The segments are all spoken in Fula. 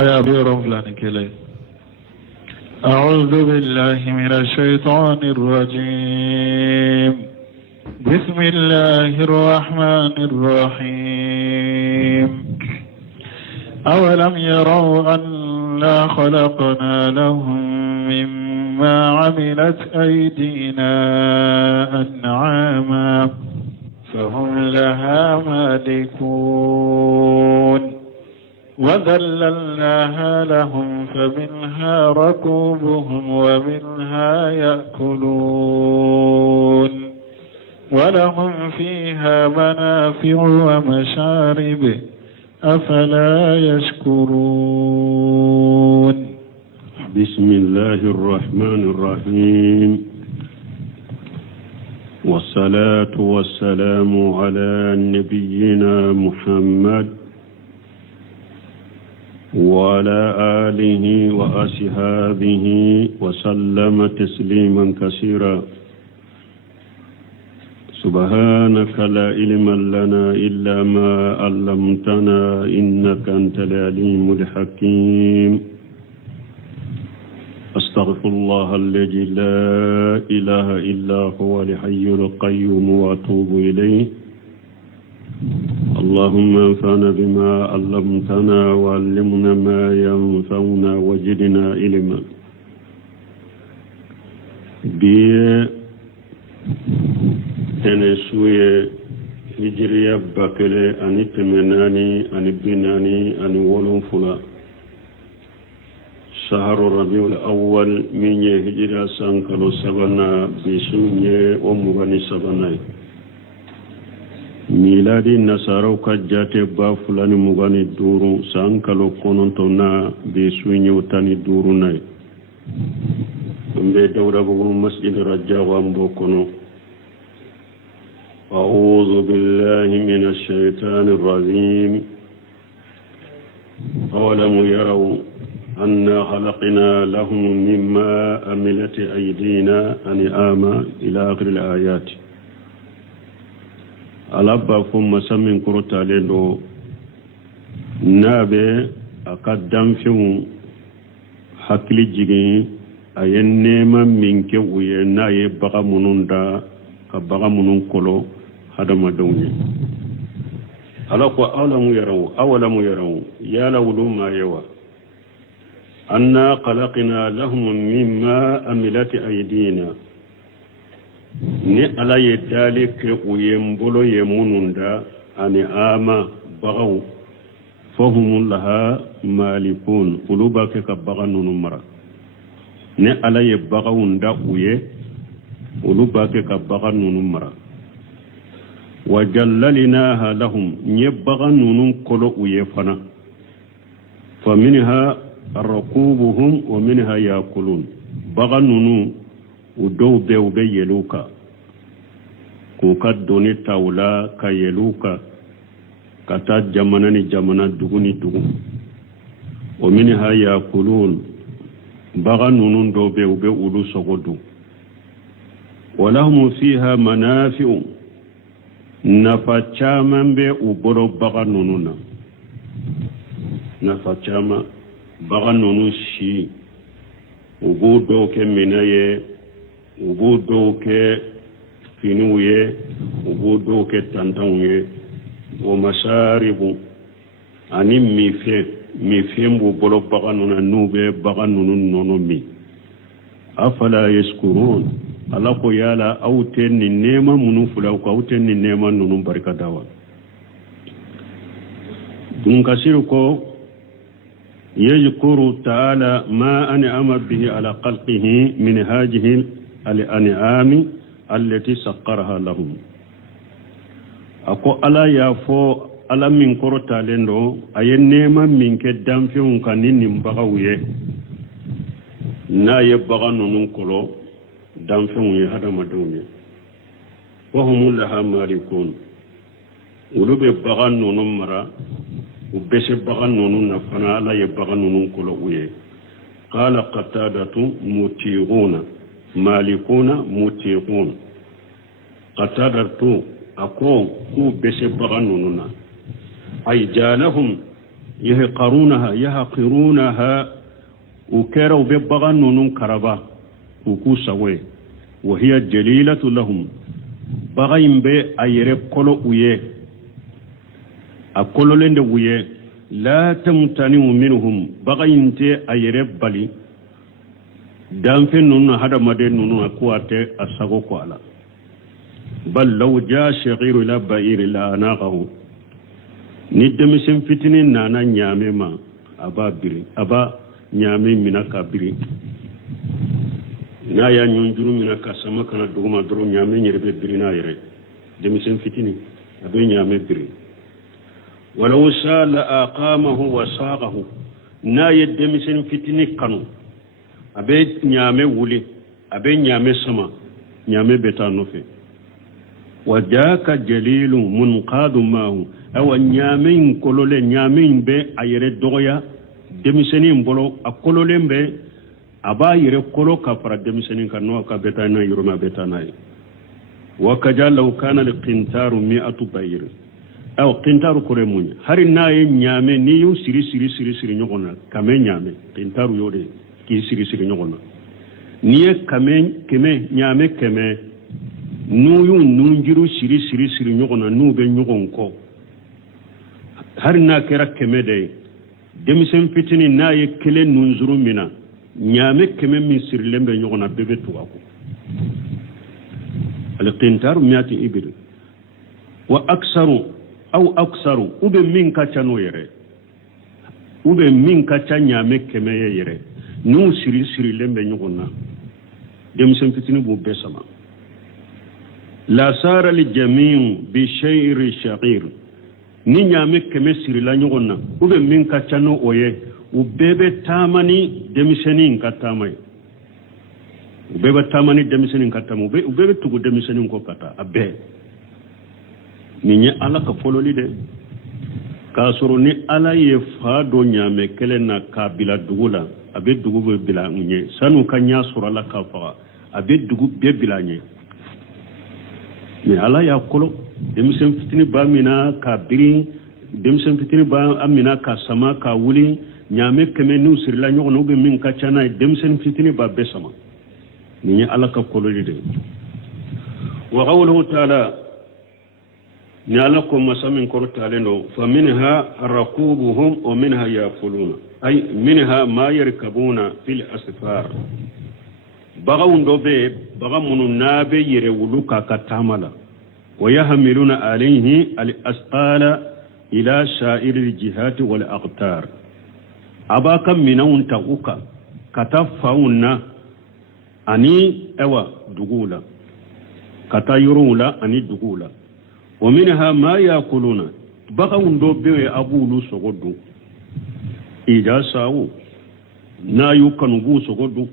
يا بيرم لانكلي أعوذ بالله من الشيطان الرجيم بسم الله الرحمن الرحيم أولم يروا أنا خلقنا لهم مما عملت أيدينا أنعاما فهم لها مالكون وذللناها لهم فمنها ركوبهم ومنها يأكلون ولهم فيها منافع ومشارب أفلا يشكرون بسم الله الرحمن الرحيم والصلاة والسلام على نبينا محمد وعلى آله وأصحابه وسلم تسليما كثيرا سبحانك لا علم لنا إلا ما علمتنا إنك أنت العليم الحكيم أستغفر الله الذي لا إله إلا هو الحي القيوم وأتوب إليه اللهم انفعنا بما علمتنا وعلمنا ما ينفعنا وزدنا علما تنسوي هجرية بكلي أني تمناني أني بناني أني ولون فلا شهر ربيع الأول من هجرة سانكالو سبنا بسوني ومغني سبنا ميلادي نصارو كجاتي بافلاني مغني دورو سانكالو كونونتونا بسوني وتاني دورو ناي مبي دورا بغن مسجد رجا وامبوكونو أعوذ بالله من الشيطان الرجيم أولم يروا أنا خلقنا لهم مما عملت أيدينا أنعاما إلى آخر الآيات ألبا فم سمين كرتا لندو نابي أقدم فيهم حكلي جيجي أين نيما منك وينا يبقى منون دا كبقى منون كلو هذا ما دوني ألقوا أولم يروا يا لولو ما يوا أنا خلقنا لهم مما عملت أيدينا ni ala ye dali ke u ye mbolo ye mununda ani ama bagaw fahum laha malikun uluba ke ka baganunu mara ni ala ye bagawunda u ye uluba ke ka baganunu mara wa jallalnaha lahum ni baganunu kolo u ye fana fa minha rakubuhum wa minha yakulun baganunu udow be yeluka ko ka doni tawla ka yeluka kata jamana ni jamana duguni dugu o minha yakulun baga nunun do be ulu sogodu walahum fiha manafi'u nafa chaman be uboro baga nununa nafa chama baga nunu shi ubu do ke minaye ubu do ke finuye ubu do ke tantanwe o masaribu ani mife mbu bolo baganuna nube baganunu nono mi afala yashkurun ala ko yala awten ni nema munu fula ko awten ni nema nunu barka dawa dun kasiru ko يذكر تعالى ما أنعم به على خلقه من هذه الأنعام التي سخرها لهم أكو ألا يافو ألا من كرتا لندو أي نيما من كدام فيهم كانين بغوية نا يبغى ننكلو دام فيهم هذا مدوني وهم لها مالكون ولو بغى ننمرا وبس بغى ننفنا لا يبغى ننكلو قال قتادة مطيعون مالكون مطيعون قتادة أكو بس بغى نننا أي جالهم yahqirunaha ukera ubebbaga nunun karaba uku sawe wa hiya jalilatu lahum bagayin be ayere kolo uye akolo lende uye la tamtani minhum bagayin te ayere bali danfe nunu hada made nunu akwate asago ko ala bal law jaa shaghiru la ba'ir la anaqahu ni demisen fitinin nana nyame ma aba nyame minaka biri na ya nyunjuru minaka sama kana duguma doro nyame nyerbe biri na yere demisen fitini abe nyame biri walaw sala aqamahu wa saqahu na ya demisen fitini kanu abe nyame wuli abe nyame sama nyame beta nofe wajaka jalilun munqadu mahu awa nyamin kolole nyamin be ayere doya demiseni mbolo akolole be aba yere kolo ka fara demiseni kanu ka betana yuruma betana wa kajalau kana liqintaru 100 bayr aw qintaru kore munya hari naye nyame ni yu siri nyogona kame nyame qintaru yode ki siri nyogona niye kame nyame kame nuyu nunjiru siri nyogona nube nyogon ko har na kera keme de demisen fitini na ye kele nunzuru mina nyame keme min sirlembe nyogona bebe tuwako al-qintaru 100 ibil wa aksaru ube min kachano yere ube min kacha nyame keme yere nu siri lembe nyogona demisen fitini bu besama la sara li jami'u bi shay'ir shaqir ni nyame keme sirila nyogonna ube min kachano oye ubebe tamani demisenin katamay ubebe tamani demisenin katamu ubebe tugu demisenin ko kata abe ni nya ala ka fololi de ka soro ni ala ye fa do nyame kele na kabila dugula abe dugu be bila nye sanu kanya sura la ka fa abe dugu be bila nye ni ala ya kolo demisen fitini ba mina ka biri demisen fitini ba amina ka sama ka wuli nyame keme nu sirla nyono be min ka chana demisen fitini ba be sama ni ala ka kolo de wa qawluhu ta'ala ni ala ko masamin korta lendo fa minha rakubuhum wa minha yaquluna ay minha ma yarkabuna fil asfar bagawundo be bagamunu nabe yere wuluka katamala ويحملون عليه الأسقال إلى شائر الجهات والأقطار أباك منون تغوكا كتفاون أني أوا دغولا كتايرولا أني دغولا ومنها ما يأكلون بغون دوبي أبولو سغدو إذا ساو نا يكنو بو سغدو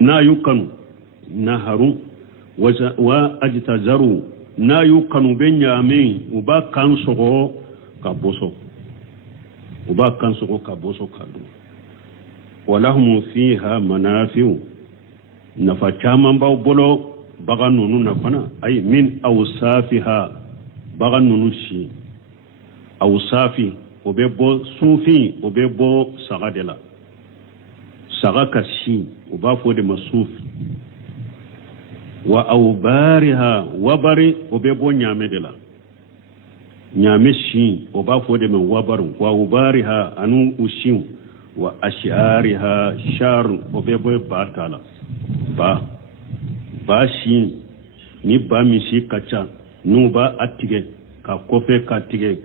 نا يكنو نهرو وأجتزروا na yu kanu be nyame uba kan sogo ka boso kadu walahum fiha manafi'u nafa chaman baw bolo baga nunu nafana ay min awsafiha baga nunu shi awsafi obebo sufi obebo sagadela saga kashi uba fode masufi wa awbariha wabari obebo nyame de la nyame shi oba fode men wabaru wa awbariha anu ushin wa ashariha shar obebo batala ba shi ni ba mi shi kacha nu ba atige ka kofe ka tige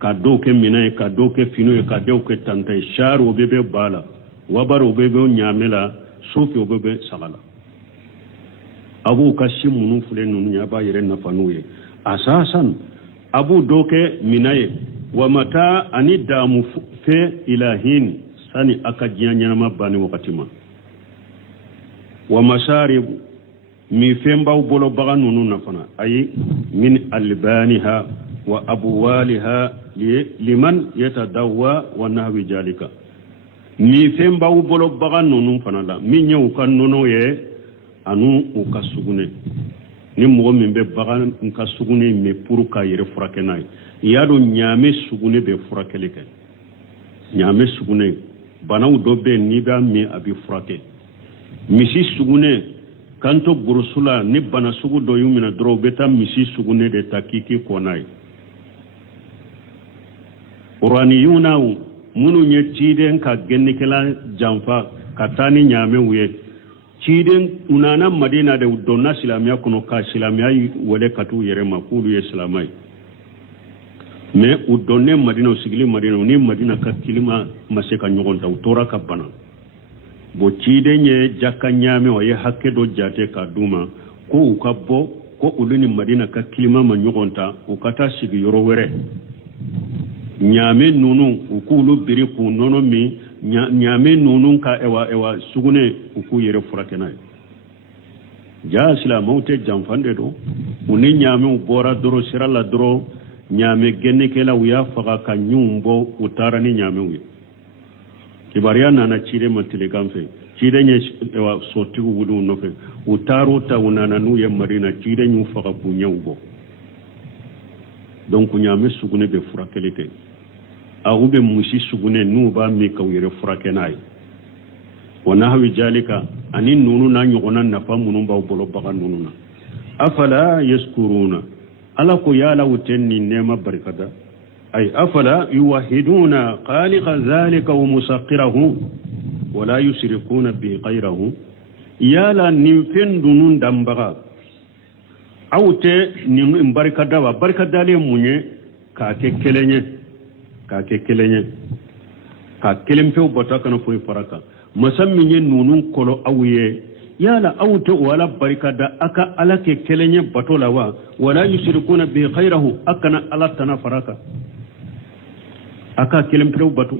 ka doke minay ka doke finu ka doke tante shar obebe bala wabaru obebo nyame la sufi obebe sagala abu kashim munu fule nunu ya ba yere na fanuye asasan abu doke minaye wa mata ani damu fe ilahin sani akajiya nyama bani wakati ma wa masharib mi femba bolo baga nunu na fana ayi min albaniha wa abwaliha liman yatadawwa wa nahwi jalika mi femba bolo baga nunu fana la mi nyu kan nono ye anu ukasugune ni mogo min be bagan ukasugune me puru ka yere furakena yado nyame sugune be furakele ke ñaame sugune banaw do be ni ba mi abi furake misi sugune kanto burusula ni bana sugu do yumina dro beta misi sugune de takiki konai uraniyuna munu nye ciden ka gennikela jamfa katani ñaame wuye ciden unana madina de donna silamiya kono ka silamiya wale katu yere makulu ye silamai mais u donne madina sigili madina ni madina ka kilima maseka nyogon taw tora ka bana bo cide nye jakka ñaame o ye hakke do jate ka duma ko u ka bo ko uluni madina ka kilima ma nyogon ta u kata sigi yoro were ñaame nunu u kulu biri ku nono mi ñaame nunu ka ewa sugune u ku yere furakena ja silamaw te janfande do uni ñaame u bora doro sirala doro ñaame genne kela uya faga ka ñumbo u tarani ñaame uye kibariya nana cide ma telegram fe cide nye ewa sotigu wudu no fe u taro ta unana nu ye marina cide ñu faga bu ñawbo donc ñaame sugune be furakelite awube musi sugune nu ba mi ka yere furakenai wana hawi jalika ani nunu na ñogona nafa munun ba bolo baga nunu na afala yaskuruna ala ko yala wutenni nema barkada ay afala yuwahiduna khaliqa zalika wa musaqqirahu wala yushrikuna bi ghayrihi yala nim fendunun dambaga awte nim barkada wa barkada le munye ka ke kelenye ka kelem few bota kana foy faraka masammi nye nunun kolo awye yala awte wala barkada aka ala ke kelenye batola wa wala yushrikuna bi ghayrihi akana ala tana faraka aka kelem few batu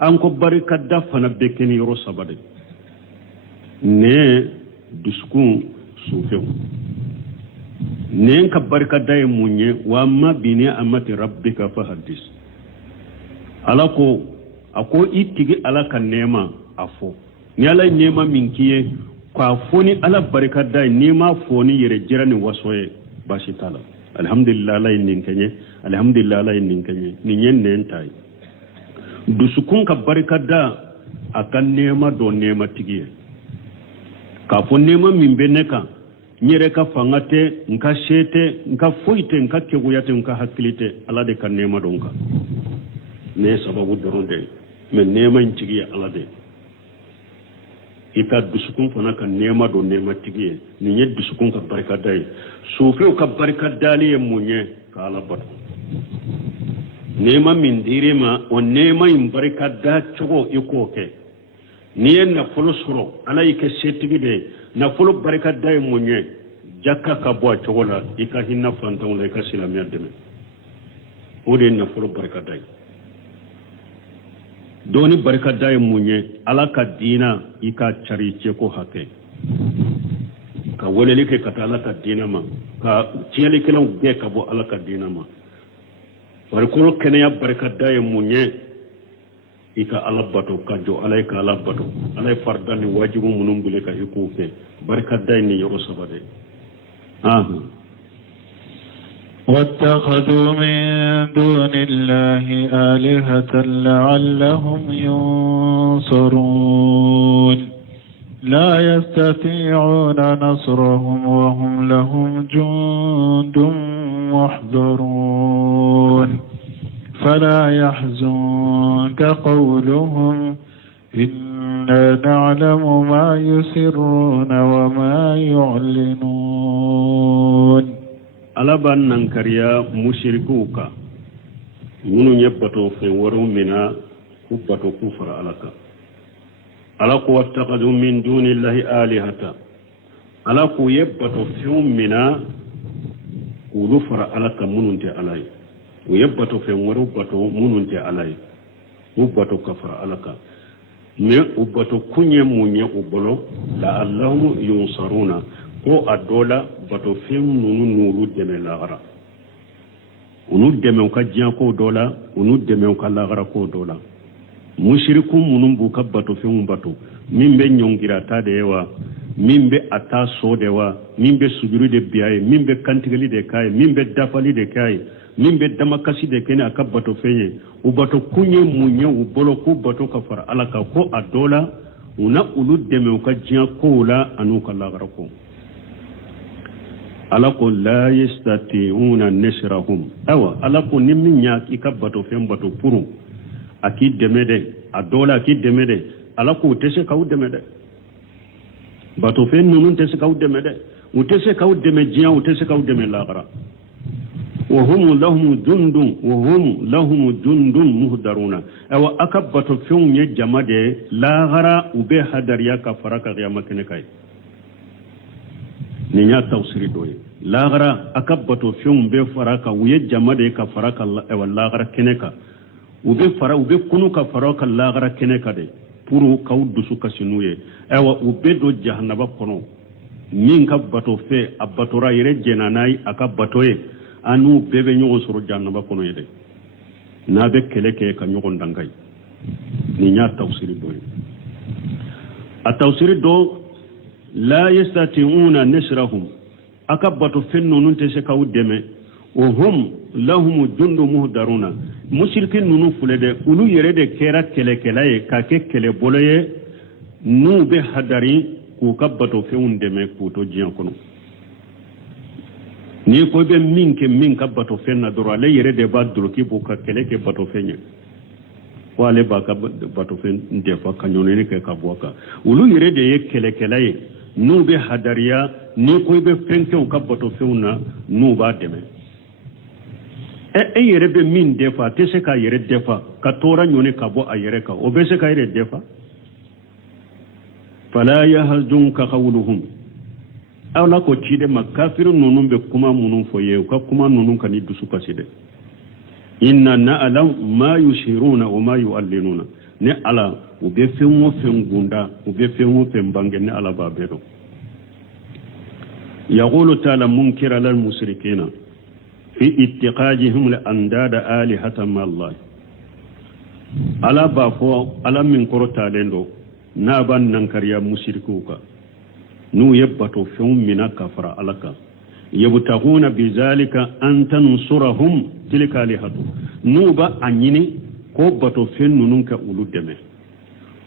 an ko barkada fana bekeni yoro sabade ne duskun sufew nen ka barkada e munye wa ma bini amati rabbika fa hadis alako ako itigi ala kan nema afo ni ala nema minkiye kwa foni ala barkada nema foni yere jirani wasoye bashi tala alhamdulillah la ninkenye alhamdulillah la ninkenye ni nyen nen tay dusukun ka barkada akan nema do nema tigiye ka fo nema min beneka nyere ka fangate nka shete nka foite nka keguyate nka hakilite ala de kan nema donka ne sababu doronde men nema ntigi ala de ita dusukun fana kan nema do nema tigi ni nye dusukun ka barka dai sufi ka barka dali munye ka ala bat nema min direma on nema im barka da chogo ikoke ni na folo suro ala ike setigi de na folo barka dai munye jakka ka bo chogola ika hinna fantaw la ika silamiya deme ode na folo barka dai doni barka dai munye ala ka dina ika chari ko hake ka wolele ke kata ala ka dina ma ka tiele ke law be ka bo ala ka dina ma war ko kene ya barka dai munye ika ala bato ka jo ala ka ala bato ala fardani wajibu munum bule ka iko fe barka dai ni yoro sabade واتخذوا من دون الله آلهة لعلهم ينصرون لا يستطيعون نصرهم وهم لهم جند محضرون فلا يحزنك قولهم إنا نعلم ما يسرون وما يعلنون alaban nan kariya mushrikuka munu yebbato fe woro mina kubbato kufra alaka alako wattaqadu min dunillahi alihata alako yebbato fe mina ulufra alaka mununte alai yebbato fe woro bato mununte alai ubbato kafra alaka me ubbato kunye munye ubolo la allahum yunsaruna ko adola bato fem nunu nuru deme lagara unu deme ka jian ko dola unu deme ka lagara ko dola mushriku munun bu ka bato fem bato mimbe nyongira ta dewa mimbe ata so dewa mimbe sujuru de biaye mimbe kantigali de kai mimbe dafali de kai min be dama kasi de kene aka bato fenye u bato kunye munye u bolo ku bato ka fara ala ka ko adola una ulu deme u ka jiya ko la anu ka lagara ko ala ko la yastati'una nasrahum awa ala ko ni min ya ki ka bato fen bato puru aki deme de adola aki deme de ala ko tese ka u deme de bato fen nunun tese ka u deme de u tese ka u deme jiya u tese ka u deme lagara وهم لهم جند مهدرون او اكبت فيهم يجمد لا غرا وبه حدريا كفرك قيامك نكاي نيا توسري دوي لا غرا اكبت فيهم بفرك ويجمد كفرك او لا غرا كنكا وبه فرا وبه كنو كفرك لا غرا كنكا دي puru kawdu suka sinuye ewa ubedo jahannaba kono min kabbato fe abatora yere jenanai akabatoye anu bebe ñogo soro jannaba kono yede na be keleke ka ñogo ndangay ni nya tawsiri do a tawsiri do la yastati'una nasrahum akabato fenno nun te se kaw deme wa hum lahum jundu muhdaruna mushrikin nunu fulede ulu yere de kera kelekelaye ka ke kele boloye nu be hadari ku kabato feun deme ku to jiyan kono ni ko be min ka bato fenna doro le yere de ba doro ki bu ka kele ke bato fenye wale ba ka bato fen de fa ka nyone ne ke ka boka ulu yere de ye kele kele nu be hadariya ni ko be fenke ka bato feuna nu ba deme yere be min de fa te se ka yere de fa ka tora nyone ka bo a yere ka o be se ka yere de fa fala yahzunka qawluhum awla ko cide makafirun nunun be kuma munun foye ka kuma nunun kan dusu kaside inna na'lam ma yushiruna wa ma yu'allinuna ne ala u be fenwo fengunda u be fenwo fembange ne ala ba bedo yaqulu ta'ala munkira lil musrikina fi ittiqajihim li andada alihatan ma Allah ala ba fo ala min korota lendo na ban nan kariya mushrikuka nu yabbato fum mina kafara alaka yabtaguna bizalika an tansurahum tilka lihatu nu ba anyini ko bato fennu nun ka uludeme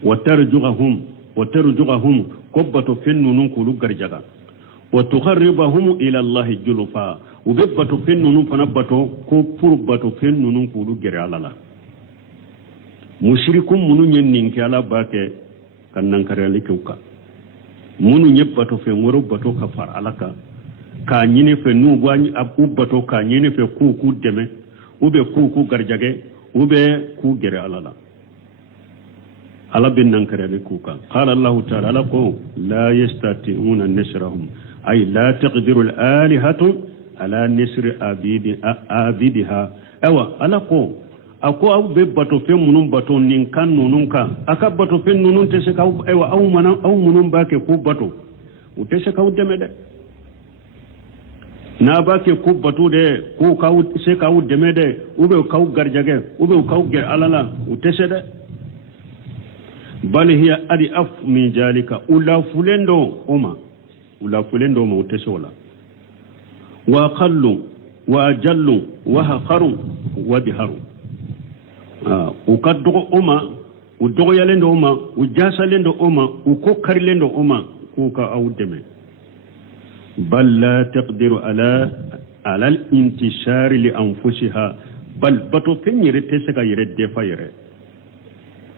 wa tarjuhum ko bato fennu nun ko lugarjaga wa tuqarribuhum ila Allah julfa ubbato fennu nun fana bato ko pour bato fennu nun ko lugere alala mushrikum munun yennin ke ala bake kannan kare likauka munu nyebbato fe ngoro bato ka far alaka ka nyine fe nu gwani abu bato ka nyine fe ku deme ube ku garjage ube ku gere alala ala bin nan kare be kuka qala Allah ta'ala lako la yastati'una nasrahum ay la taqdiru al-alihatu ala nasri abidiha awa alako ako aw be bato fe munun bato nin kan nunun ka aka bato fe nunun te se ka ewa aw munun ba ke ku bato u te se ka u deme de na ba ke ku bato de ku ka u se ka u deme de u be ka u garjage u be ka u ger alala u te se de bal hiya adi af min jalika ula fulendo uma u te se wala wa qallu wa jallu wa haqaru wa biharu ukaddo oma udogo yalendo oma ujasalendo oma ukokkarilendo oma kuka awdeme bal la taqdiru ala al-intishar li anfusiha bal bato fenyere tesaka yere defa yere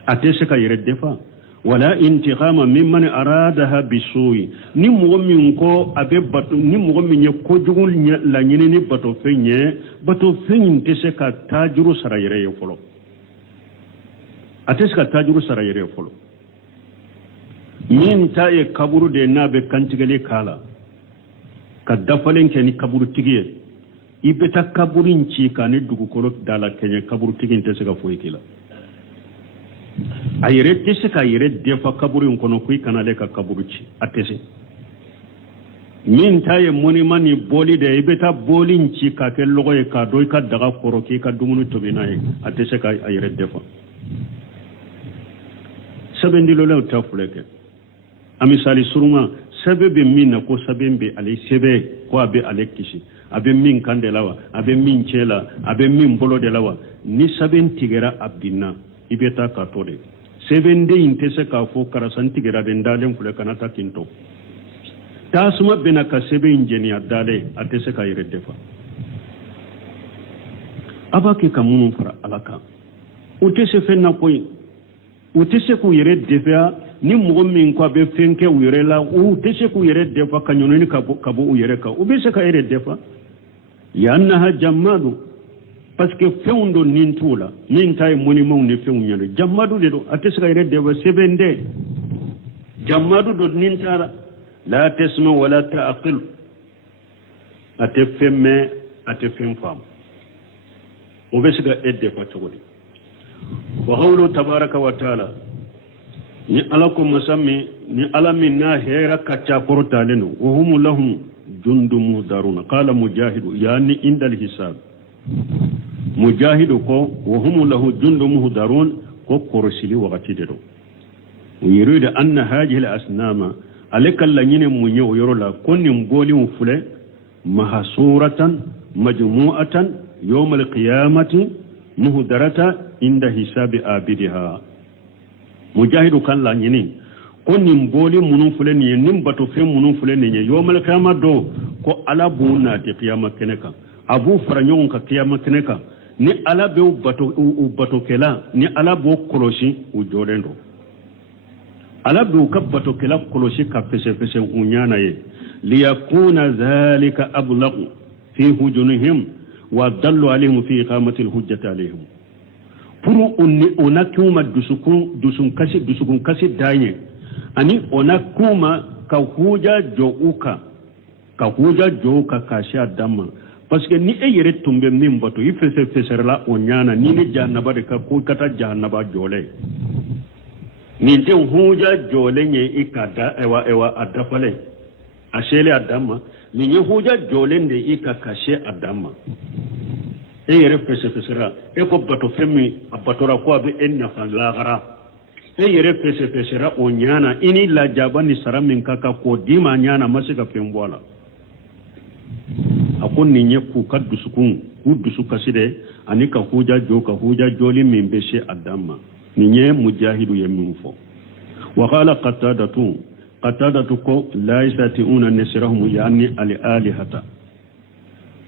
atesaka yere defa wala intiqama mimman aradaha bisuyi ni mu'min ko abe bato ni mu'min ko jugul la nyene ni bato fenyin tesaka tajuru sarayere yofolo ateska tajuru sarayere folo min taye kaburu de nabe kantigale kala ka dafalen ke ni kaburu tigiye ibeta kaburin ci ka ne dugu kolo dala kenye kaburu tigin te sega foyi kila ayere te seka yere defa kaburin kono kuy kanale ka kaburu ci atese min taye moni mani boli de ibeta bolin ci ka ke logoye ka doy ka daga koro ki ka dumunu tobinaye atese ka ayere defa sabendi lo law tafuleke amisali suruma sabebe minna ko sabembe ale sebe ko abe ale kishi abe min kande lawa abe min cela abe min bolo de lawa ni saben tigera abinna ibeta ka to de sebende intese ka fo karasan tigera den dalen kule kanata kinto tasuma bena ka sebe ingenia dale atese ka yere defa abake kamunun fara alaka utese fenna koy utese ku yere defa ni mogo min ko be fenke u yere la utese ku yere defa kanyoni kabo u yere ka ubese ka yere defa ya annaha jammadu parce que fewndo nintula nin tay moni mawni fewnyande jammadu de do atese ka yere defa sebende jammadu do nintara la tasma wala ta'qil atefemme atefem fam وبسك إدى فتقولي وقوله تبارك وتعالى ni alakum masami ni alamina hera kacha portaleno وهم لهم جند مهدرون قال مجاهد يعني عند الحساب مجاهد كو وهم له جند مهدرون كو قرسلي وغتيدو ويريد أن هذه الأصنام عليك اللين منيو يرولا كن مبولي مفلي محصورة مجموعة يوم القيامة مهدرة عند حساب آبدها مجاهد كان لانيني كون نمبولي منون فلني نمبتو في منون فلني يوم القيامة دو كو على بونا دي قيامة كنكا أبو فرنيون كقيامة كنكا ni ala be bato kela ni ala bo koloshi u jodendo ala be ka bato kela koloshi ka fese unyana ye liyakuna dhalika ablaq fi hujunihim wa dallu alaihim fi iqamati alhujjati alaihim puru onakuma dusun kasi danye ani onakuma ka huja jouka kasha damma parce que ni e yere tumbe min bato yi fese la onyana ni ni jannaba de ka ko kata jannaba jole ni te huja jole nye ikada ewa adafale ashele adama ni nye huja jole nde ikakashe adama e yere fese la e ko bato femi abatora ko abe enna fa lagara e yere fese la onyana ini la jabani saramin kaka ko dima nyana masika fembola akon ni nye ku kaddu sukun ku dusu kaside ani ka huja joli min beshe adama ni nye mujahidu yeminfo wa qala qatadatu ko la yastati'una nasrahum yani alihata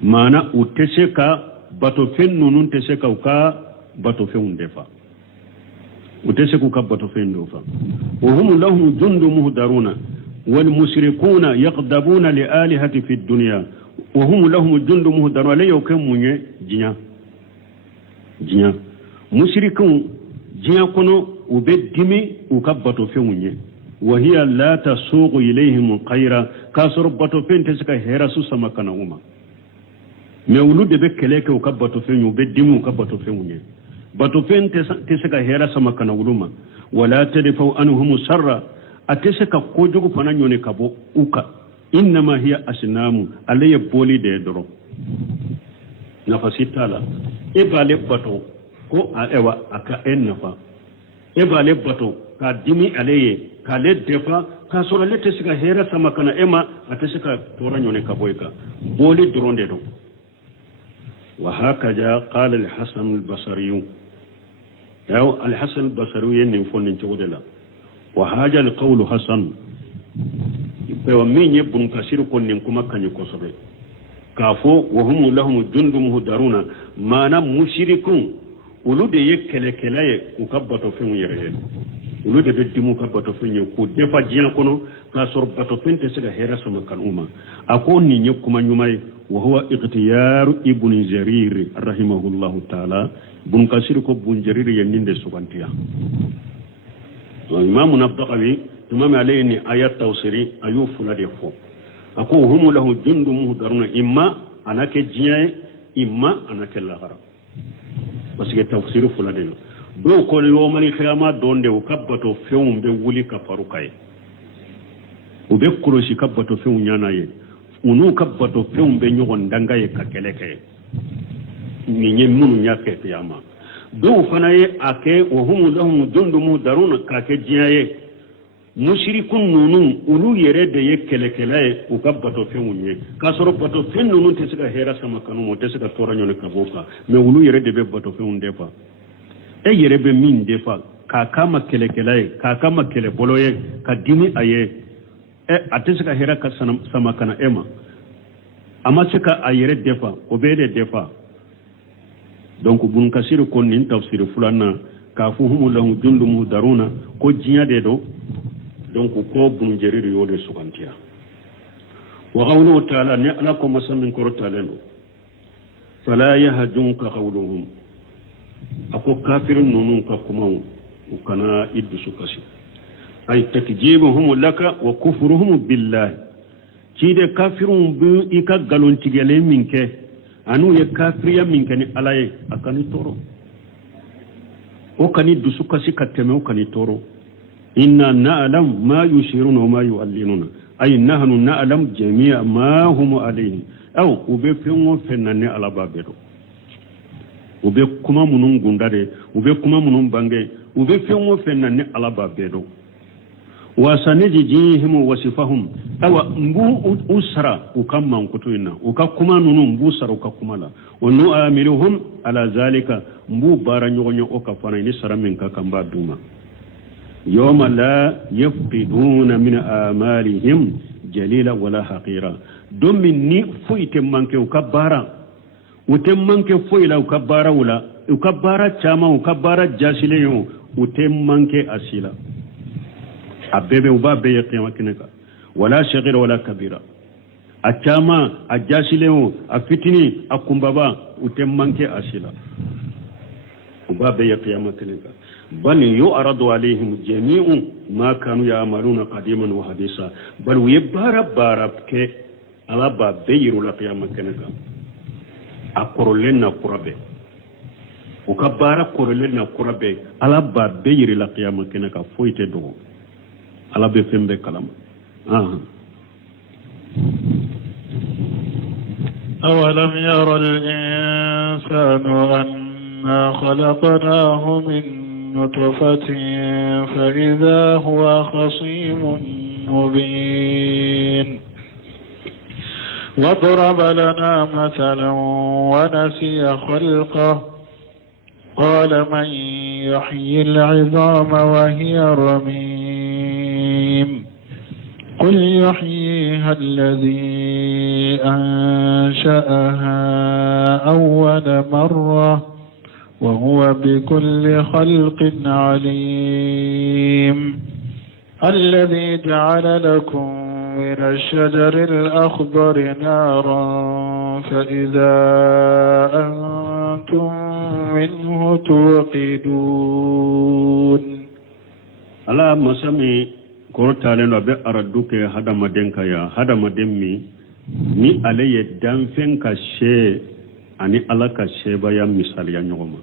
mana uteseka bato fennunun teseka ka bato feundefa uteseku ka bato fendofa wa hum lahum jundu muhdaruna wal mushrikuna yaqdabuna li alihati fi dunya وهم لهم جند مهدر ولا يوكم مني جنيا مشركون جنيا كنو وبدمي وكبتوا في مني وهي لا تسوق إليهم خيرا كاسر بتو فين تسكا هرسو سما كنا وما مولود بكليك وكبتوا في وبدمي وكبتوا في مني بتو فين تسكا هرسو سما كنا ولما ولا تدفعوا عنهم سر أتسكا كوجو فنانيوني كابو أوكا إنما هي أسنام علي بولي ديدرو نفسي تالا إبالي بطو كو أيوا أكا إنفا إبالي بطو كدمي عليه كالي دفا كاسولا لتسكا هيرا سمكنا إما أتسكا تورانيوني كابويكا بولي درون ديدو وهكذا قال الحسن البصري ياو الحسن البصري ينفون ننتودلا وهذا القول حسن pewa minye bun kasiru konnin kuma kanyi kosobe kafo wa hum lahum jundum muhdaruna mana mushrikun ulude yekele ku kabbato fen yere ulude be dimu kabbato fen ku defa jina kono ka sorbato fente sega hera sama kan uma akon ni nyekuma nyumay wa huwa iqtiyar ibn jarir rahimahullahu ta'ala bun kasiru ko bun jarir yeninde subantiya imam nabdaqawi imam alayni ayat tawsiri ayufu la defo ako hum lahu jundu muhdaruna imma anake jiyae imma anake lahara parce que tafsir fulade do ko yo mani khiyama donde o kabbato feum be wuli ka farukay o be kuroshi kabbato feum nyana ye unu kabbato feum be nyogon dangaye ka keleke ni nyemunu nyake kiyama do fanaye ake wa hum lahum jundu muhdaruna ka ke jiyae mushrikun nunu ulu yere de ye kelekele u ka bato fenw ye ka sɔrɔ bato fen nunu tɛ se ka hɛrɛ sama kanu mo tɛ se ka tɔɔrɔ ɲɔni ka bɔ kan mais ulu yɛrɛ de bɛ bato fenw defa e yɛrɛ bɛ min defa k'a kama kɛlɛkɛla ye k'a kama kɛlɛbɔlɔ ye ka dimi a ye a tɛ se ka hɛrɛ ka sama kana e ma a ma se ka a yɛrɛ defa o bɛ de defa donc Ibn Kasir ko nin tafsir filanan k'a fɔ humu lahum jundun muhdaruna ko diɲɛ de don donc ko Ibn Jarir y'o de sugantiya wa qawluhu ta'ala ni ala ko masa min korotalen do fala yahjunka qawluhum ako kafirun nunun ka kuma u kana iddusu kasi ay takjibuhum laka wa kufruhum billahi cide kafirun bi ika galon tigele minke anu ye kafiriya minke ni alaye akani toro o kani dusu kasi kateme o kani toro inna na'lam ma yushiruna wa ma yu'allinuna ay nahnu na'lam jami'a ma hum alayhi aw ube fenwo fenane ala babedo ube kuma munun gundade ube kuma munun bange ube fenwo fenane ala babedo wa sanajihim wasifahum awa mbu usra ukamman kutuina ukakuma nunu mbu sara ukakumala wa nu'amiluhum ala zalika mbu baranyogonyo okafana ni saramin kakamba duma yawma la yafqiduna min amalihim jalila wala haqira domin ni fuite manke ukabara ute manke fuila ukabara wala ukabara chama ukabara jasileyo ute manke asila abebe ubabe ya qiyamah kinaka wala shaghira wala kabira achama ajasileyo afitini akumbaba ute manke asila ubabe ya qiyamah kinaka بل يعرض عليهم جميع ما كانوا يعملون قديما وحديثا بل ويبارب بارب كي على باب بير القيامة كنكا أقول لنا قربة وكبارب قول لنا قربة على باب بير القيامة كنكا فويت دو على بفهم بكلام أولم ير الإنسان أنا خلقناه من نطفة فإذا هو خصيم مبين وضرب لنا مثلا ونسي خلقه قال من يحيي العظام وهي رميم قل يحييها الذي أنشأها أول مرة وهو بكل خلق عليم الذي جعل لكم من الشجر الأخضر نارا فإذا أنتم منه توقدون على مسامي كورتالين وبي أردوك هذا مدينك يا هذا مديني ni alaye danfen ka she ani ala ka sheba ya misaliya nyogoma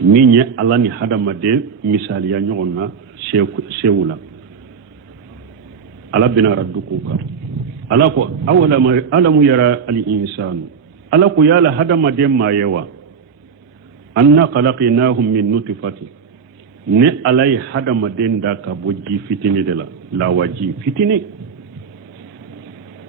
minye ala ni hadamade misaliya nyogona shewula ala bina raddukuka ala ko alamu yara al insanu ala ko yala hadamade mayewa anna khalaqnahum min nutfati ne alay hadamade ndaka boji fitini de la waji fitini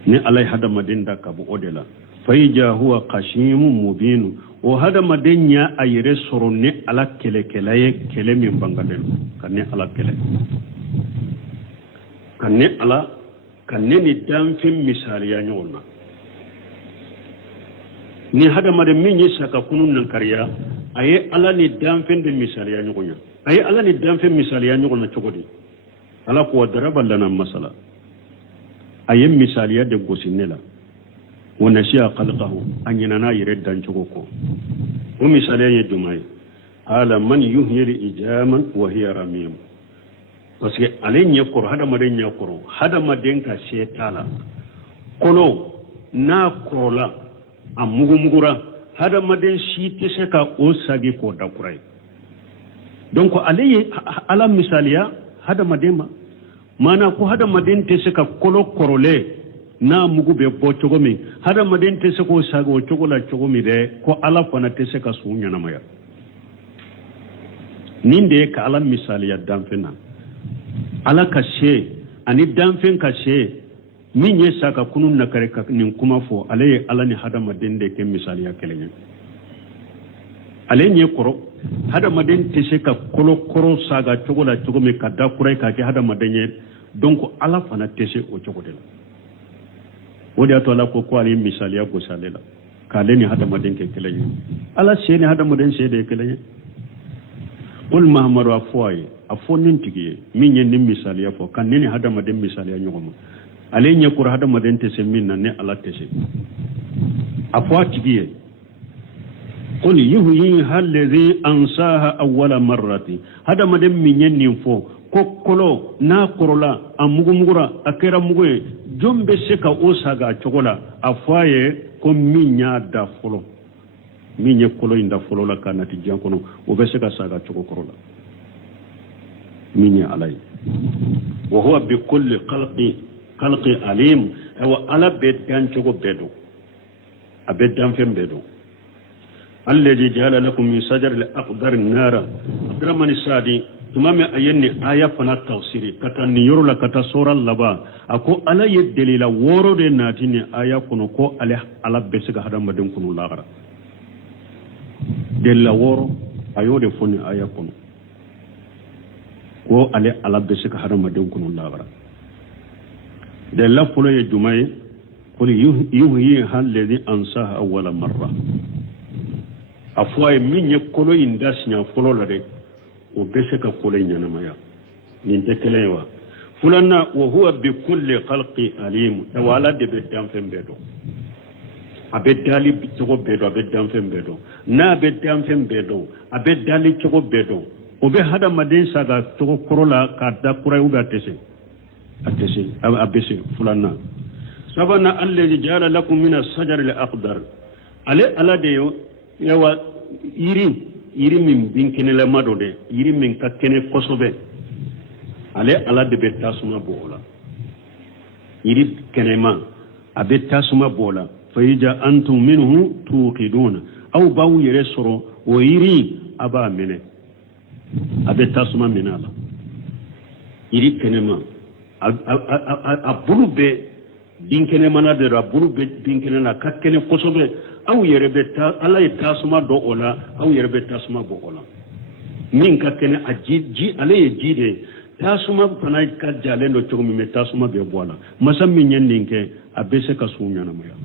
ne alay hadamade ndaka bo odela faija huwa qashimun mubin o hada madenya ayre sorone ala kele min bangaden kanne ala kele kanne ni damfin misali ya nyonna ni hada made min yi saka kunun nan kariya aye ala ni damfin de misali ya nyonya aye ala ni damfin misali ya nyonna chogodi ala ko daraba lana masala aye misali ya de gosinela ونشيا خلقه أن يننا يرد جوكو ومثالين يدمي قال من يهير إجاما وهي رميم بس علين يقر هذا مدين يقر هذا مدين كشيطالا كلو نا كرولا أمغمغرا هذا مدين شيء سكا أوساجي كودا كراي donc ala misaliya hada madema mana ko hada madin te saka kolo korole na mugu be bo chogomi hada madin te sako sago chogola chogomi de ko ala fana te saka sunya na maya ninde ka ala misaliya damfena ala ka she ani danfen ka she min ye saka kunun na kare ka nin kuma fo ale ye ala ni hadamaden de ke misaliya kelen ale nye koro hadamaden te se ka koro saga cogo la cogo min ka da kurai ka ke hadamaden ye donc ala fana te se o cogo de la o de ato ala ko ale misaliya gosale la k'ale ni hadamaden ke kelen ye ala se ni hadamaden se de kelen ye ol mahamadu a fɔ nin tigi ye min ye nin misaliya fɔ ka ni hadamaden misaliya ɲɔgɔn ma ale ɲɛ kɔrɔ hadamaden tɛ se min na ne ala tɛ se a fɔ a tigi ye qul yuhyiha alladhi ansaha awwala marrati hadamaden min ye nin fɔ ko kolo n'a kɔrɔla a mugumugura a kɛra mugu ye jɔn bɛ se ka o saga a cogo la a fɔ a ye ko min y'a da fɔlɔ min ye kolo in da fɔlɔ la ka nati diɲɛ kɔnɔ o bɛ se ka saga cogo kɔrɔ la min ye ala ye wa huwa bi kulli khalqi alim wa ala bɛ dan cogo bɛɛ dɔn a bɛ danfɛn bɛɛ dɔn alladhi ja'ala lakum min sajari al-aqdar nara abdurrahman sadi tuma min ayenni aya fana tafsiri kata ni yoro la kata sura laba ako ala ye delila woro de nati ni aya kono ko ala bɛ se ka hadamaden kunu lagara delila woro ayo de foni aya kono ko ala bɛ se ka hadamaden kunu lagara delila folo ye juma ye qul yuhyiha alladhi ansaha awwala marra a fɔ a ye min ye kolo in da siɲɛ fɔlɔ la dɛ o bɛ se ka kolo in ɲɛnamaya nin tɛ kelen ye wa filanan wa huwa bi kulli khalqi alim wa ala de bɛ danfɛn bɛɛ dɔn a bɛ dali cogo bɛɛ dɔn a bɛ danfɛn bɛɛ dɔn n'a bɛ danfɛn bɛɛ dɔn a bɛ dali cogo bɛɛ dɔn o bɛ hadamaden saga cogo kɔrɔ la k'a da kura ye a tɛ se a bɛ se filanan sabanan alladhi ja'ala lakum min as-sajari al-aqdar ale ala de ye yawa yiri min bin kɛnɛlama dɔ dɛ yiri min ka kɛnɛ kosɛbɛ ale ala de bɛ tasuma bɔ o la yiri kɛnɛma a bɛ tasuma bɔ o la fa ija antum minhu tuqiduna aw b'aw yɛrɛ sɔrɔ o yiri a b'a minɛ a bɛ tasuma minɛ a la yiri kɛnɛma a bulu bɛ bin kɛnɛmana de don a bulu bɛ bin kɛnɛ na ka kɛnɛ kosɛbɛ aw yɛrɛ bɛ ala ye tasuma dɔ o la aw yɛrɛ bɛ tasuma bɔ o la min ka kɛnɛ a ji ale ye ji de ye tasuma fana ka jalen dɔ cogo min bɛ tasuma bɛ bɔ a la masa min ye nin kɛ a bɛ se ka sun ɲɛnamaya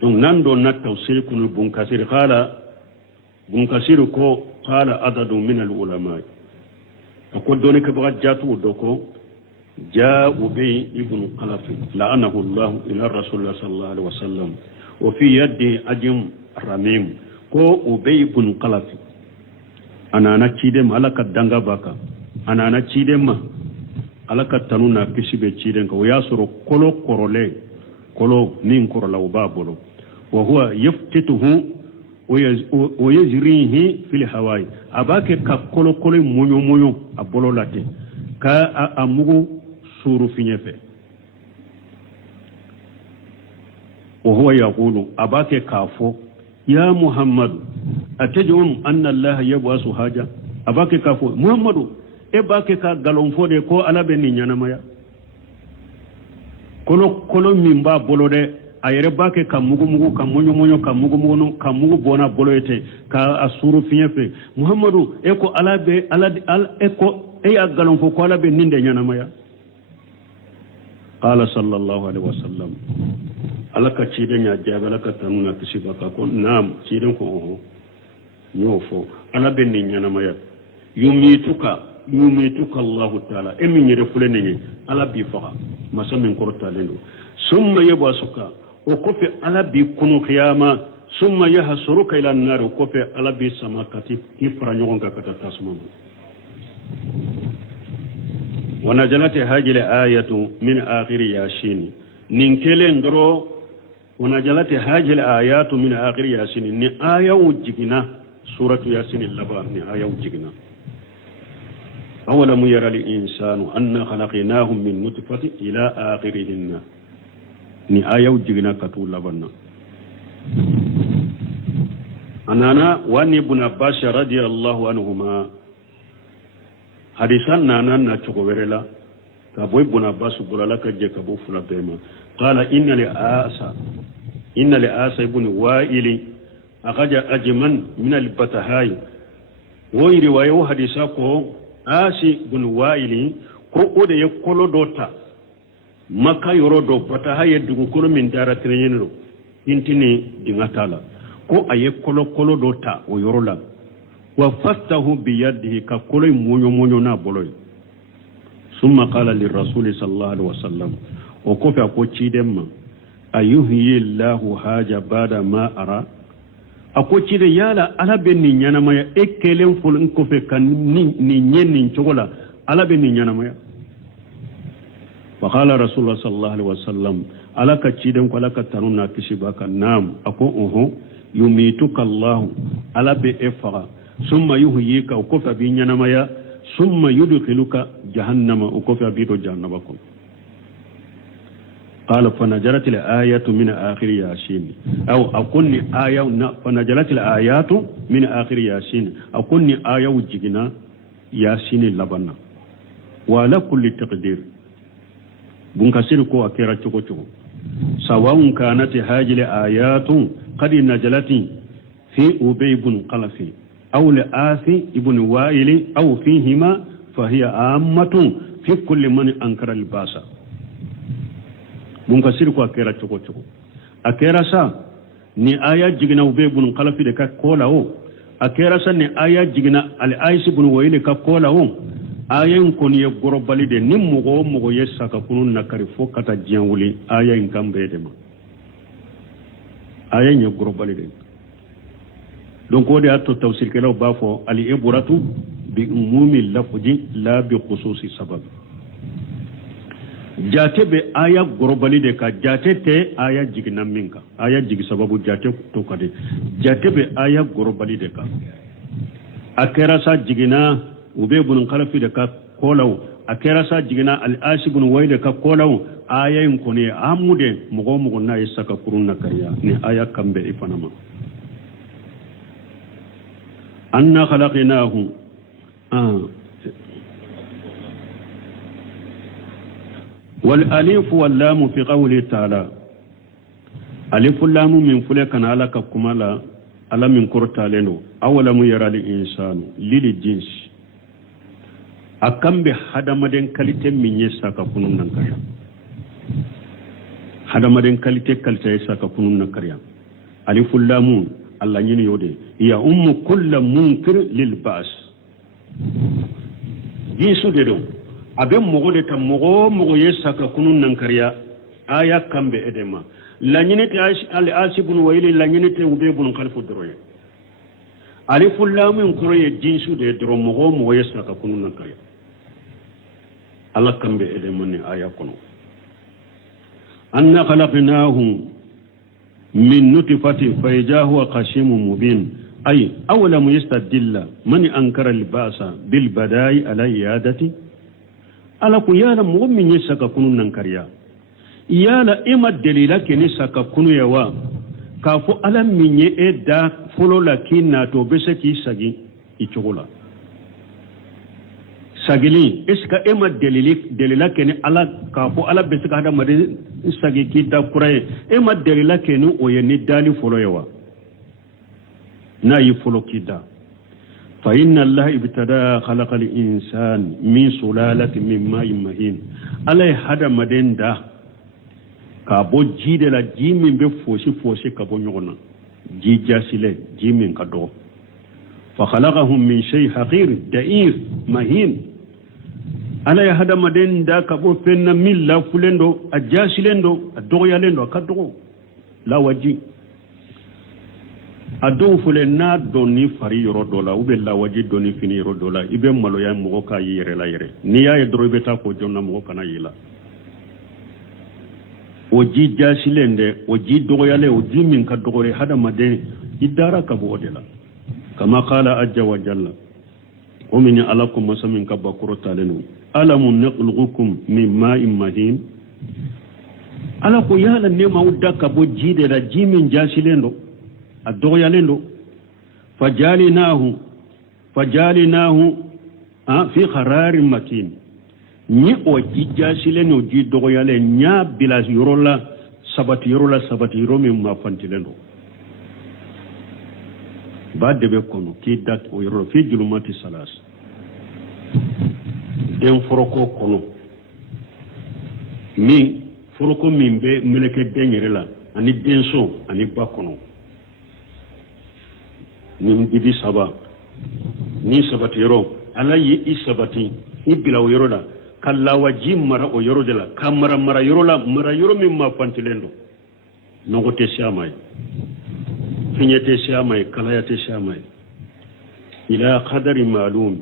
donc n'an dɔn na tafsir kɔnɔ bunkasiri ko qala adadu min al-ulama a ko dɔnni kɛbaga jatigiw dɔ ko جاء أبي ابن قلف لعنه الله إلى رسول الله صلى الله عليه وسلم وفي يده أجم رميم كو أبي ابن قلف أنا نتشيدم على كدنغا باكا أنا نتشيدم على كتنونا كسب تشيدم وياسر كولو كورولي كولو مين كورولا وبابولو وهو يفتته ويجريه في الهواء أباك كولو كولو مونيو مونيو أبولو لاتي ka amugu suru finyefe وهو يقول أباك كافو يا محمد أتجون أن الله يبعث حاجة أباك كافو محمد أباك كغلون فودي كو على بني نيانمايا كولو ميمبا بولودي ayere bake ka mugu ka monyo ka mugu bona boloyete ka asuru finyefe muhammadu eko alabe eko e agalon fo ko alabe ninde nyanamaya qala sallallahu alaihi wasallam alaka cide nya jabala ka tanuna kisiba ka ko nam cide ko o nyofo alabe ni nyanamaya yumituka Allah taala emi nyere fulene alabi fa masamin korta lendo summa yabasuka وكفي على بيكون قياما ثم يحشرك إلى النار وكفي على بسماكتي يفرنون كتاسمون ونزلت هذه الآية من آخر ياسين نينكلين درو ونزلت هذه الآيات من آخر ياسين ني آية وجينا سورة ياسين اللبا ني آية وجينا أولم يرى الإنسان أن خلقناهم من نطفة إلى آخرهن ni ayaw jigina katu labanna anana wani ibn abbas radiyallahu anhuma hadisan nana na chogowerela ka boy buna basu bulala ka je ka bo fula bema qala inna li asa ibn wa'il akaja ajman min al-batahai wo riwaya wo hadisa ko asi ibn wa'il ko ode yakolo dota maka yoro do batahai dugu kolo min dara trenyenro intini dingatala ko aye kolo dota o yorola wa fastahu bi yadihi ka kolo monyo na boloy summa qala lirrasul sallallahu alaihi wasallam o ko fa ko cidemma ayuhyi Allahu haja bada ma ara ako cide yala ala be ni nyana maya ekelen fol ko fe kan ni nyen chogola ala be ni nyana maya fa qala rasulullah sallallahu alaihi wasallam ala ka ciden ko ala ka tanuna kishibaka nam ako oho yumituka Allah ala be efara summa yuhyika ko fa bi nyana maya summa yudkhiluka jahannama ko fa bi do jahannama ko قال فنجلت الآيات من آخر ياسين أو أقولني آية فنجلت الآيات من آخر ياسين أقولني آية وجينا ياسين لبنا وعلى كل تقدير بنكسر كو أكيرا تشوكو سواء كانت هذه الآيات قد نجلت في أبي بن قلفي أو لآثي ابن وائل أو فيهما فهي عامة في كل من أنكر الباسا munkasir ko akera choko akera sa ni aya jigina ube bun qalafi de ka kola o akera sa ni aya jigina al aish bun wayne ka kola o ayen kon ye gorobali de nim mugo yessa ka kunun nakari fo kata jianwuli aya in kambe de ma aya nye gorobali de donc o de atto tawsir kelo bafo al ibratu bi umumi lafzi la bi khususi sabab jate be aya gorobali de ka jate te aya jigina minka aya jigi sababu jate to kade jate be aya gorobali de ka akera sa jigina ube bun khalafi de ka kolaw akera sa jigina al asibun wayde ka kolaw aya in kone amude mugo na yesaka kurun na kariya ni aya kambe ifanama anna khalaqnahu والالف واللام في قوله تعالى الف واللام من فلك على كمالا على من كرتالنو اولم يرى الانسان للجنس akambe hadamaden kalite minye saka kunun nan kariya hadamaden kalite saka kunun nan kariya alif lam Allah nyini yode ya ummu kullu munkir lil bas yesu de do aben mogo de tam mogo yesaka kunun nan kariya aya kambe edema la nyinete al asibun wayli la nyinete ubebun khalfu droye aliful lam kuroye jinsu de dro mogo yesaka kunun nan kariya alla kambe edema ni aya kono anna khalaqnahu min nutfatin fayjahu qashimun mubin ay awlam yastadilla man ankara al ba'sa bil badai ala iyadati ala ku yala mu'min yasaka kunun nan kariya yala ima dalila keni saka kunu yawa kafu ala minye eda folo la kinna to bese ki sagi ichogola sagili iska ima dalila keni ala kafu ala bese ka hada made sagi kita kuraye ima dalila keni oyeni dali folo yawa na yi folo kida فإن الله ابتدى خلق الإنسان من سلالة من ماء مهين على هذا مدين دا كابو جيد لا جيمين بفوسي كابو نيونا جي جاسيلة جيمين كدو فخلقهم من شيء حقير دائر مهين على هذا مدين دا كابو فينا من لا فلندو أجاسيلندو أدوغيالندو كدو لا وجي ado fule na doni fari yoro dola ube la waji doni fini yoro dola ibe malo ya mugo ka yere la yere ni ya dro beta ko jonna mugo kana yila oji jasilende oji dogo yale oji min ka dogore hada made idara ka bo odela kama qala ajja wa jalla o min alakum masamin ka bakuro talenu alamun naqluqukum min ma'in mahin ala ko yala ne mawda ka bo jide la jimin jasilendo adogo yalendo fajalinahu fi qararin makin ni o jijasile no ji dogoyale nya bila yorola sabati yoro min ma fantilendo ba debe kono ki dat o yoro fi julumati salas den foroko kono mi foroko min be meleke denyere la ani denso ani ba kono ni gidi saba ni sabati yoro ala yi isabati ibila o yoro la kala waji mara o yoro de la kamara mara yoro la mara yoro min ma fantilendo nongo te siamay finyete siamay kala yate siamay ila qadari ma'lum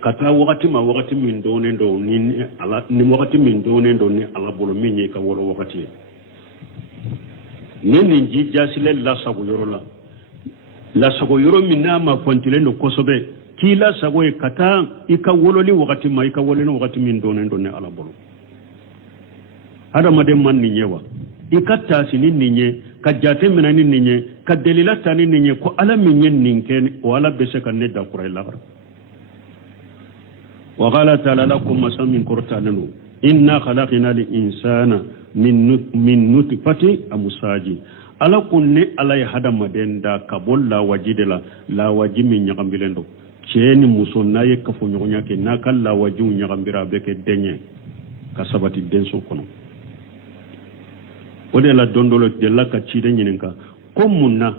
kata wakati min donen do ni ala ni wakati min donen do ni ala bolo min yi ka woro wakati ni ji jasile la sago yoro min na ma fantilendo kosobe kila sago e kata ika wololi wakati ma ika woleno wakati min donen do ni ala bolo hada made man ni nyewa ikata sini ninye ka jate mina ni ninye ka delila tani ninye ko ala minye ninken wala bese kan ne da kurai lagar wa qala ta'ala lakum masamin qurtananu inna khalaqna lil insana min nutfati amsaji ala kunne ala ya hada madenda kabolla wajidela la wajimi nyakambilendo cheni musonna ye kafo nyonya ke nakalla waju nyakambira beke denye kasabati denso kono o de la dondolo de la ka ci de nyininka ko munna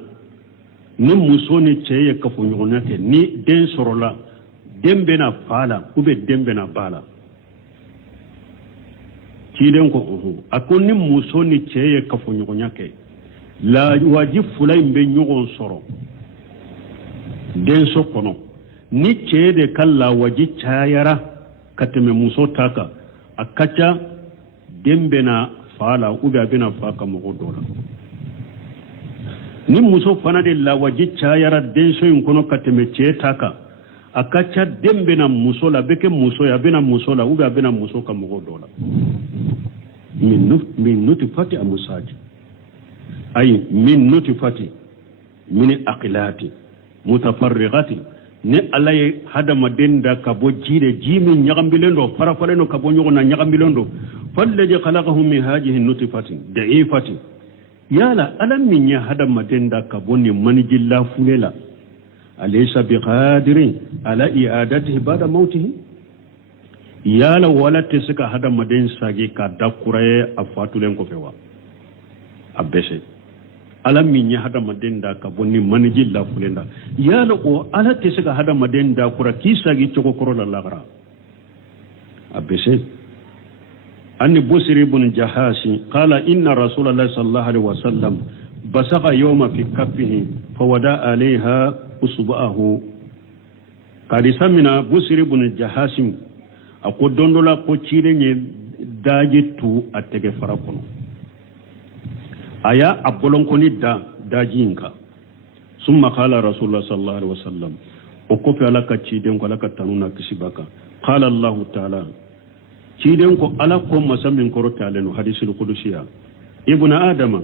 ni musoni cheye ka fu nyonate ni den sorola dembe na fala ube dembe na bala ci den ko akon ni musoni cheye ka fu nyonyake la waji fulay mbe nyogon soro den so kono ni cheye de kala waji chayara kateme muso taka akacha dembe na fala uga bina faka mo dola ni muso fana de la waji chayara denso yin kono kateme chetaka akacha dembe na muso la beke muso ya bina muso la uga bina muso ka mo dola min nutifati amusaji ay min nutifati min aqilati mutafarriqati ne alay hada madenda ka bo jire jimi nyagambilendo farafaleno ka bo nyogo na nyagambilendo فالذي خلقه من هذه النطفة ضعيفة يالا ألم من يهدى مدندا كبوني منج الله فللا أليس بقادر على إعادته بعد موته يالا ولا تسكى هذا مدن ساجي كدا كوري أفاتو لنكو فيوا أبسي ألم من يهدى مدندا كبوني منج الله فللا يالا ولا تسكى هذا مدندا كوري كي ساجي تشوكو كورولا لغرا أبسي أن بسر بن جهاشي قال إن رسول الله صلى الله عليه وسلم بصق يوم في كفه فودع عليها أصبعه قال سمنا بسر بن جهاشي أقول دولا كوتشيرين داجتو أتغفركم أيا أبولون كوني داجينكا ثم قال رسول الله صلى الله عليه وسلم أكوفي على كتشيدين ولا كتانونا كسباكا قال الله تعالى ciden ko ala ko masamin korota lenu hadisul qudusiya ibnu adama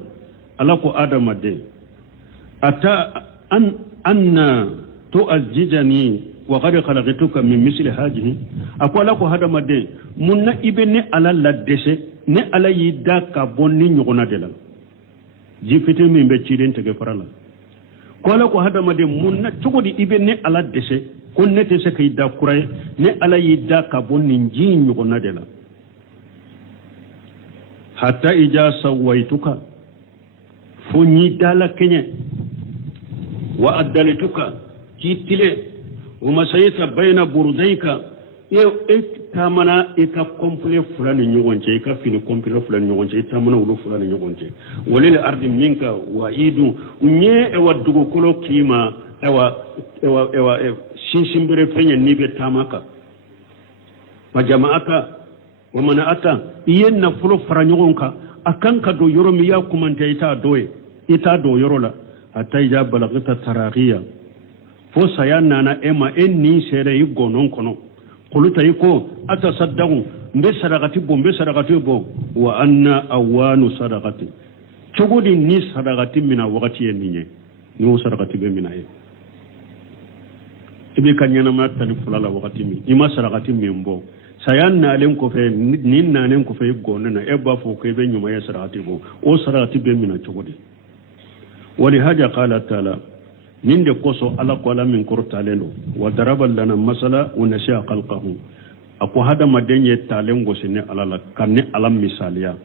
ala ko adama de ata anna tu'ajjijani wa qad khalaqtuka min misli hadhihi akola ko hadama de munna ibne ala ladese ne ala yida ka bonni nyogona de la jifite min be ciden tege farala kola ko hadama de munna tugodi ibne ala dese kon nete se kay da kuray ne ala yidda ka bonni nji nyogona de la hatta ija sawaituka funyi dala kenye wa addalituka kitile wa masayita bayna burdaika yo tamana ika komple fulani nyogonje ika fini komple fulani nyogonje tamana ulo fulani nyogonje walil ardi minka wa idu nye e wadugo kolo kima ewa shinshimbre fenya nibe tamaka majamaaka wa mana'ata iyenna fulo faranyogonka akanka do yoro mi ya kumante ita do yoro la hatta ija balagta taraqiya fo sayana na ema enni sere yigonon kono quluta yiko atasaddaqu mbe sadaqati bo wa anna awanu sadaqati chogodi ni sadaqati mina wakati yenniye ni sadaqati be mina ibe kanyana ma tan fulala wakati mi ima sarakati membo sayan na len ko fe nin na len ko fe gonna na e ba fo ko be nyuma ya sarakati bo o sarakati be mina chogodi wali haja qala taala ninde koso ala ko ala min kortalendo wa daraba lana masala wa nasha khalqahu ako hada madenye talengo sine ala la kanne ala misaliya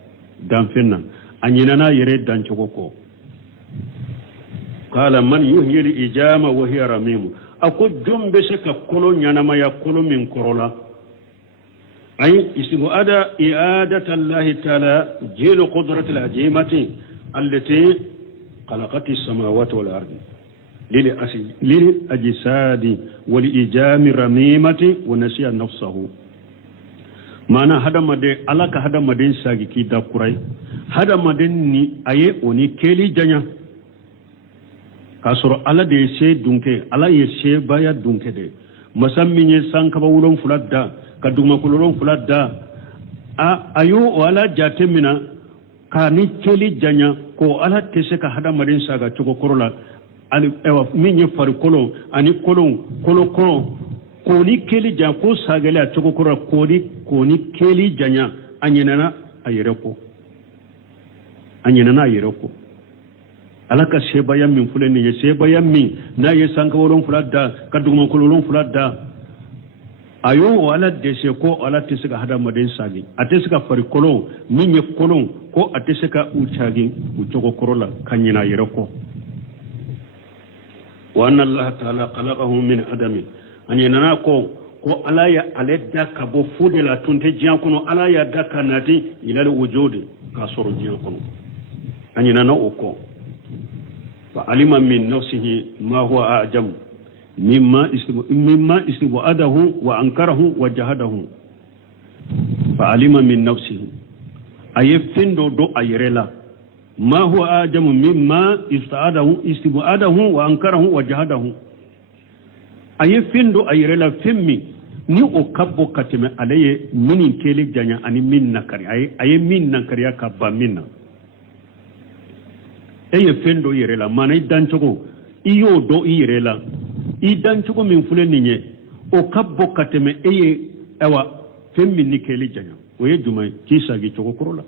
dan fenna anyina na yere dan chogoko qala man yuhyi al-ijama wa hiya ramim ako jumbe seka kolo nyana ma ya kolo min korola ay istibuada i'adatu allah ta'ala jilu qudrati al-ajimati allati khalaqati as-samawati wal ardi lil ajsadi wal ijami ramimati wa nasiya nafsuhu mana hadamade alaka hadamade sagi ki da kurai hadamade ni aye oni keli janya kasoro ala de se dunke ala ye se baya dunke de masamminye sankaba wulon fuladda kaduma kulolon fuladda ayo wala jatemina kani keli janya ko ala tese ka hadamade saga choko korola ali ewa minye fari kolo ani kolo ko ni keli ja ko sagale a choko korola ko ni keli janya anyenana ayereko alaka sebaya min fulani ye sebaya min na ye sanka wolon fuladda kaduma kolon fuladda ayo wala dese ko ala tisika hada maden sagi atesika fari kolon min ye kolon ko atesika uchagi uchoko korola kanyina yereko wa anna allah ta'ala khalaqahu min adami anyana ko ala ya aledda ka bo fudela tunte jian kono ala ya daka nadi ilal wujudi ka soro jian kono anyana na oko فعلم من نفسه ما هو أعجم مما استبعده وأنكره وجهده فعلم من نفسه أي فندو دو أيرلا ما هو أعجم مما استبعده وأنكره وجهده أي فندو أيرلا فمي ni o kabbo kateme alaye minin kele janya ani min nakari ay min nakari ka ba minna eye fendo yerela mana idanchogo iyo do yerela idanchogo min fule ninye o kabbo kateme eye ewa femmi nikeli janya oye juma kisa gi chogo korola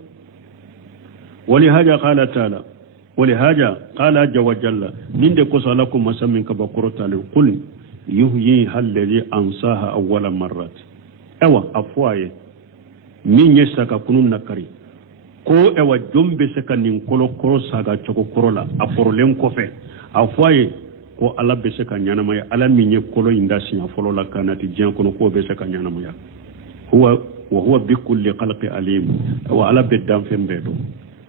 wali haja qala taala wali haja qala jawajalla ninde ko salakum masamin ka bakoro taala qul yuhyi alladhi ansaha awwala marrat ewa afwaye min yesaka kunun nakari ko ewa jombe seka nin kolo saga choko korola aforlen kofe afoye ko ala be seka nyana ya ala minye kolo indasi ya folo la kanati jian kono ko be seka nyana ya huwa bi kulli khalqi alim wa ala be dam fembedo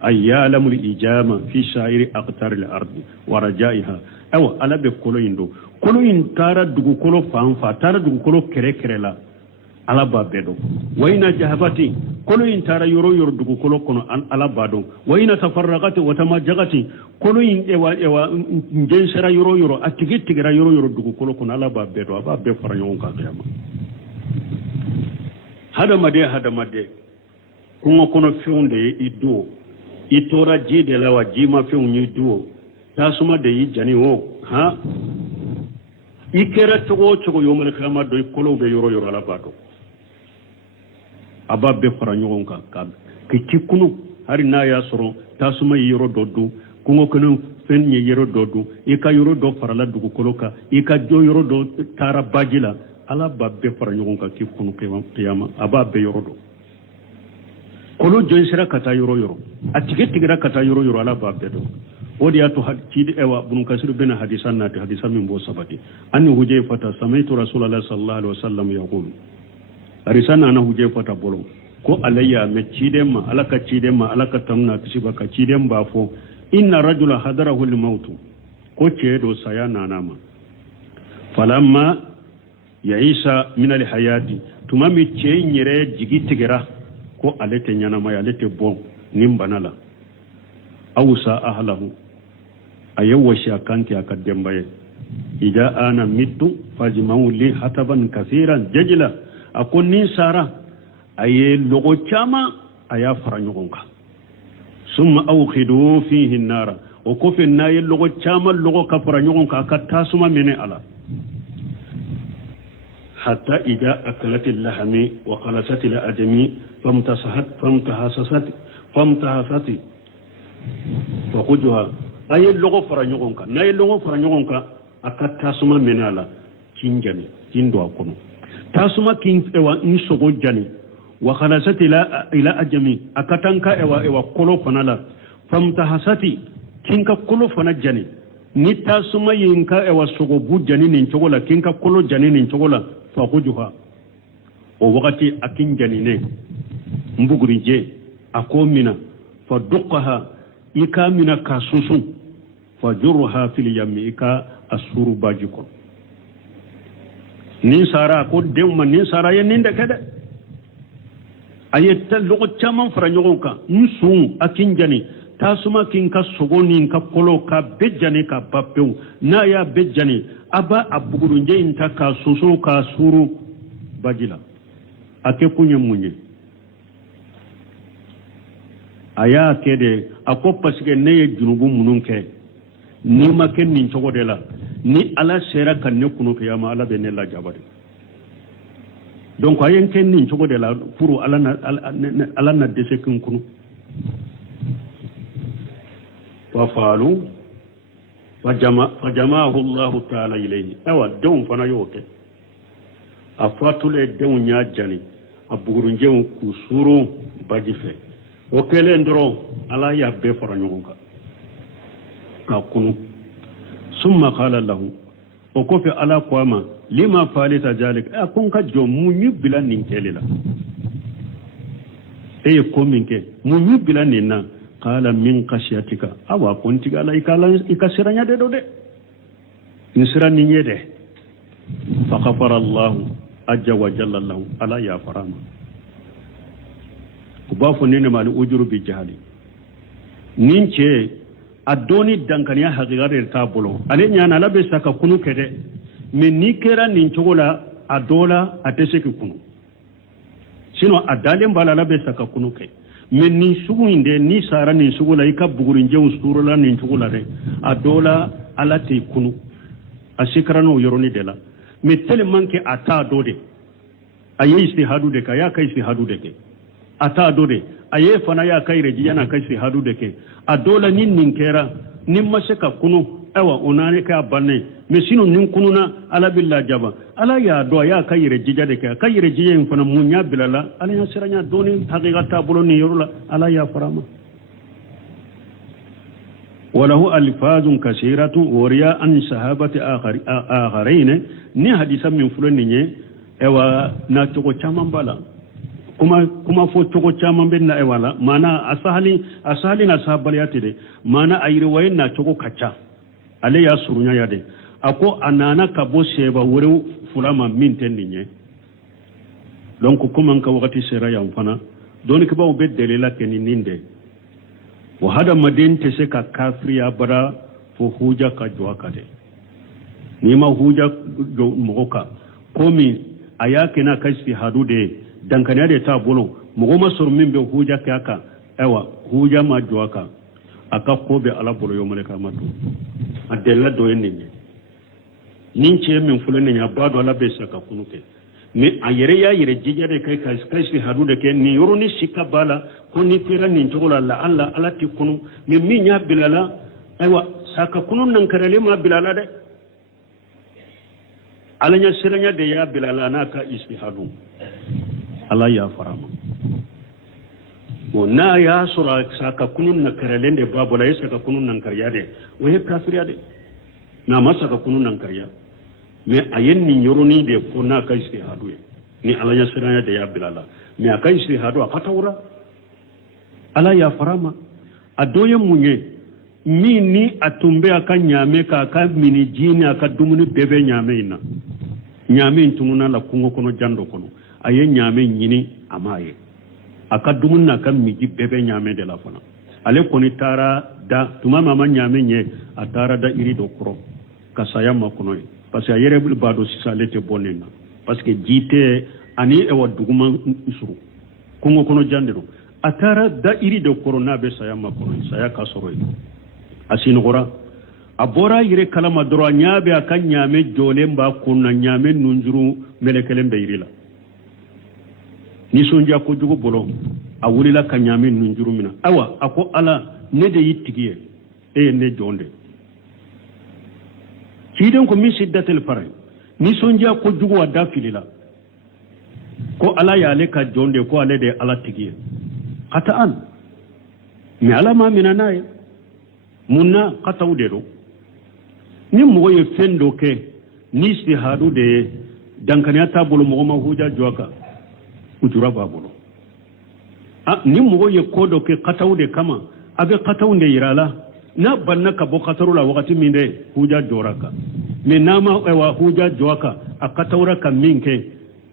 ayyalamul ijama fi sha'iri aqtaril ardi wa rajaiha awa ala be kolo indo kolo in tara dugu kolo fanfa tara dugu kolo kere la ala ba bedo wayna jahabati kolo in tara yoro dugu kolo kono ala ba do wayna tafarraqati wa tamajjati kolo in ewa njensera yoro atigitigera yoro dugu kolo kono ala ba bedo aba be faranyon ka kiyama hada made kungo kono fiunde ido itora jide lawa jima fiunyi duo tasuma de yijani wo ha ikera togo yomal khama do kolo be yoro ala ba do aba be fara nyogon ka ke cikunu hari na ya soro tasuma yoro doddu kungo kono fenye yoro doddu e ka yoro do fara la dugu koloka e ka jo yoro do tara bajila ala ba be fara nyogon ka kikunu kiyama aba be yoro do kolo jensira kata yoro atigira kata yoro ala ba be do odi atu hadisi ewa bun kasir bin hadisan nati hadisan min bo sabati anni hujayfata samaitu rasulullah sallallahu alaihi wasallam yaqulu arisana ana hujayfata bolo ko alayya me cidemma alaka cidemma alaka tamna kisibaka cidemba fo inna rajula hadarahu al-maut ko ceedo sayana nama falamma yaisa min al-hayati tumami ceenyere jigitigira ko alete nyana ma alete bon nimbanala awsa ahlahu ayawa shakanti akadembaye ida ana mittu fajma'u li hataban kaseeran jajla akonni sara aye logo chama aya faranyogonka summa awkhidu fihi an-nara o ko fe naye logo chama logo ka faranyogonka ka tasuma mene ala حتى إذا أكلت اللحم وخلصت الأدم فامتهست فخذها أي اللغة فرنيونك ناي اللغة فرنيونك أكاد تاسما منالا كينجاني كيندو أكونو تاسما كين إوا إنسوغو جاني وخلصت إلى أجمي أكاتنك إوا كولو فنالا فامتهست كينك كولو فنا جاني ni tasuma yinka ewa sogo bu jani nin chogola kinka kolo jani nin chogola fa khujuha o wakati akin jani ne mbugurije akomina fa duqaha ika mina kasusu fa jurha fil yami ika asuru bajiko ni sara ko demma ni sara yen ninde kede ayetta logo chaman fara nyogonka nsun akin jani tasuma kinka sogoni ka kolo ka bejjani ka bapew na ya bejjani aba abuguru nje inta ka susu ka suru bajila ake kunye munye aya kede ako pasike neye junubu mununke ni maken nin chogodela ni ala sera kan ne kuno kiyama ala be ne la jabade donc ayen ken nin chogodela pour ala na dese kun kuno وفعلوا فجمعه الله تعالى إليه أو دون فنا يوكي أفاتوا لدون ياجاني أبغرون جون كسورو باجفة وكلين درو على يابي فرنيوكا كاكونو ثم قال له وكفي على قواما لما فعلت ذلك أكونك جو مني بلا نينكيلا أي كومينك مني بلا نينا قال من خشيتك أو كنت قال إكسرني ده نسرني يده فغفر الله عز وجل له على يا فرما كبافو نين مال أجر بجهل نينچه أدوني دنكنيا حقيقة تابلو عليه نانا لبسا كونو كده من نيكرا نينچولا أدولا أتسك كونو سينو أدالين بالا لبسا كونو كده men ni sugu inde ni sara ni sugu la ika bugurin jew suru la ni sugu la de adola ala te kunu asikrano yoroni de la me tellement que ata dode ayi istihadu de ka ya kai istihadu de ke ata dode ayi fana ya kai reji yana kai istihadu de ke adola nin ninkera nin masaka kunu awa onane ka banne me sino nin kununa ala billah jaba ala ya do ya kai reji jade ka kai reji yin fana munya bilala ala ya siranya doni haqiqata buloni yorula ala ya farama وله ألفاظ كثيرة وريا عن صحابة آخرين ني حديثا من فلان ewa na togo chaman bala kuma fo togo chaman ben na ewala mana asahali na sahabali atide mana ayiri wayin na togo kacha ale ya surunya yade ako anana kabo seba wore fulama minten ninye donc kuma nka wakati sera ya mfana doni kiba ube delela keni ninde wa hada madin tese ka kafri ya bara fo huja ka jwa kade nima huja moka komi ayake na kashi hadude dankane da ta bolo mugo masur min be huja kaka ewa huja ma jwaka aka kobe ala bolo yo malaka matu adella do yenni ninche min fulane ya bado ala be saka kunuke ni ayere ya yere jijade kai kashi hadude ke ni yoroni shikabala ko ni fira ni ntola la alla ala ti kunu ni minya bilala ewa saka kunun nan karale ma bilala de alanya siranya de ya bilala naka istihadu ala ya farama na ya sura saka kunun na karalen de babu la saka kunun nan karya de waye kafiriya de na masa ka kunun nan karya me ayen ni yoroni de ko na ka istihadu ni alanya siranya de ya bilala me aka istihadu akatawura ala ya farama adoye munye mini atumbe aka nyame ka aka mini jini aka dumuni bebe nyame ina nyame tununa la kungo kono jando kono aye nyame nyini amaye aka dumunna aka miji bebe nyame de la fana ale koni tara da tuma mama nyame nye atara da iri do kro kasaya makono parce que ayere bul bado sisa lete bonena parce que jite ani e waduguma isuru kungo kono jandero atara da iri do corona be saya makono saya kasoro asino gora abora yire kalama doro nyaabe aka nyaame jole mba kunna nyaame nunjuru melekelen be yirila ni sonja ko jugo bolo a wulila ka nyaame nunjuru mina awa ako ala ne de yittigiye ne jonde kiden ko min siddatel faray ni sonja ko jugo wadda filila ko ala ya le ka jonde ko ale de ala tigiye hata an mi ala ma minanaye munna katawde do ni mogo ye fendo ke ni istihadu de dankaniya ta bolo mogo ma huja joaka ujura ba bolo ni mogo ye kodo ke katawde kama abe katawde yirala na banna ka bo katarula wakati minde huja joraka me nama ewa huja joaka a katawra ka minke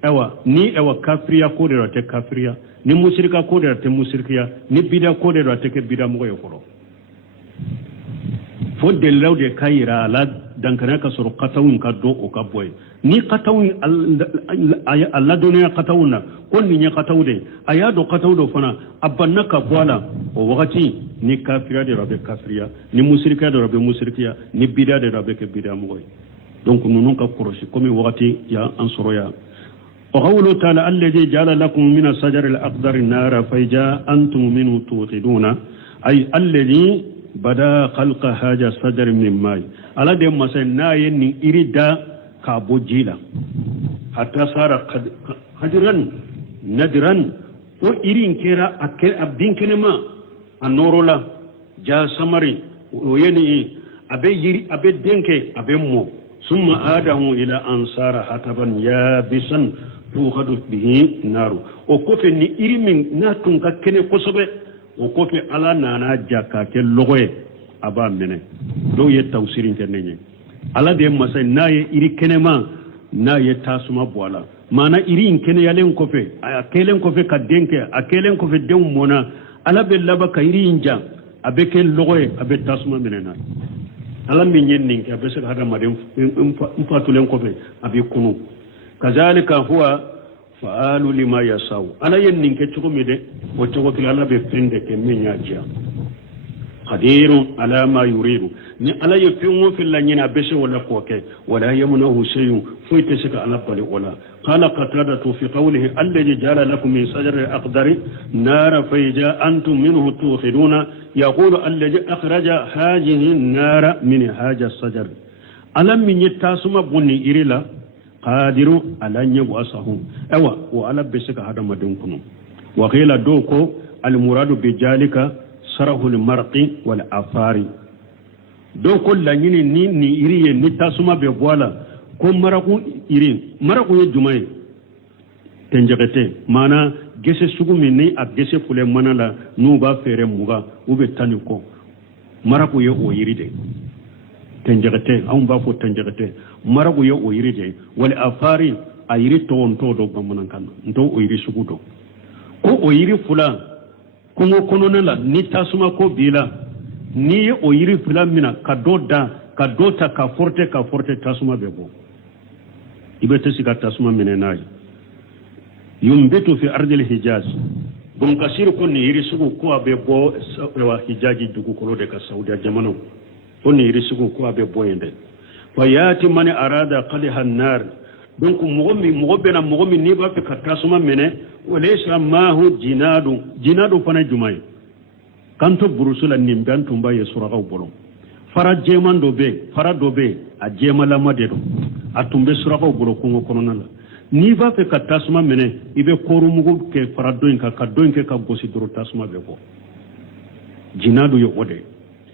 ewa ni ewa kafriya ko de rote kafriya ni musirika ko de rote musirkiya ni bida ko de rote ke bida mogo ye koro fo delaw de kayira la dankana ka soro katawun ka do o ka boy ni katawun alla duniya katawuna ko ni nya katawde aya do katawdo fana abanna ka bola o wakati ni kafira de rabbe kafiriya ni musrika de rabbe musrikiya ni bida de rabbe ke bida moy donc nunun ka korosi comme wakati ya ansoroya وقوله تعالى الذي جعل لكم من الشجر الأخضر النار فإذا أنتم منه توقدون أي الذي bada khalqa haja sajar min mai ala de masana yen irida ka bojila hatta sara hadiran nadran o irin kera akel abdin kenema anorola ja samari o yeni abe yiri abe denke abe mo summa adahu ila ansara hataban yabisan tukhadu bihi naru o kofe ni irimin natun ka kene kosobe o kofi ala nana jaka ke logoye aba mene do ye tawsirin tenenye ala de masay naye iri kenema naye tasuma boala mana iri kene yalen kofe akelen kofe ka denke akelen kofe dem mona ala be laba ka iri inja abe ke logoye abe tasuma mene na ala min yennin ke abe se hada madem fatulen kofe abe kunu kazalika huwa fa'alu lima yasau ala yennin ke chugo mede o chugo tilala be frinde ke menya ja qadirun ala ma yuridu ni ala yefinwo fil nyina bese wala koke wala yamnahu shay'un fuite sika ala bali wala qala qatada fi qawlihi alladhi jala lakum min sajari al-aqdari nara fayja antum minhu tukhiduna yaqulu alladhi akhraja hadhihi an-nara min haja as-sajar alam min yatasuma bunni irila qadiru ala nyabu asahum ewa wa ala besika hada madin kunu wa qila doko al muradu bi jalika sarahu al marqi wal afari doko la nyini ni iriye ni tasuma be bola ko maraku iri maraku ye jumay tenjagete mana gese sugumi ni ak gese fule manala nu ba fere muga ube taniko maraku ye o yiride tenjagete an ba fo tenjagete maragu yo o yirije wal afari ayiri to do bamunan kan ndo o yiri sugudo ko o yiri fula ko mo kononala ni tasuma ko bila ni o yiri fula mina kadota ka forte tasuma bebo ibete sika tasuma minenai yumbitu fi ardil hijaz bon kasir ko ni yiri sugu ko abebo wa hijaji dugu ko de ka saudi jamano ko ni yiri sugu ko abebo yende fayati man arada qaliha an-nar donc mogomi ni ba fe katasuma mene walaysa ma hu jinadu fana jumay kanto burusula nimban tumba yesura gaw bolom fara jeman do be a jemala madedo atumbe sura gaw bolo ko kono ni ba fe katasuma mene ibe koru mugo ke fara doin ka gosi doro tasuma be ko jinadu yo ode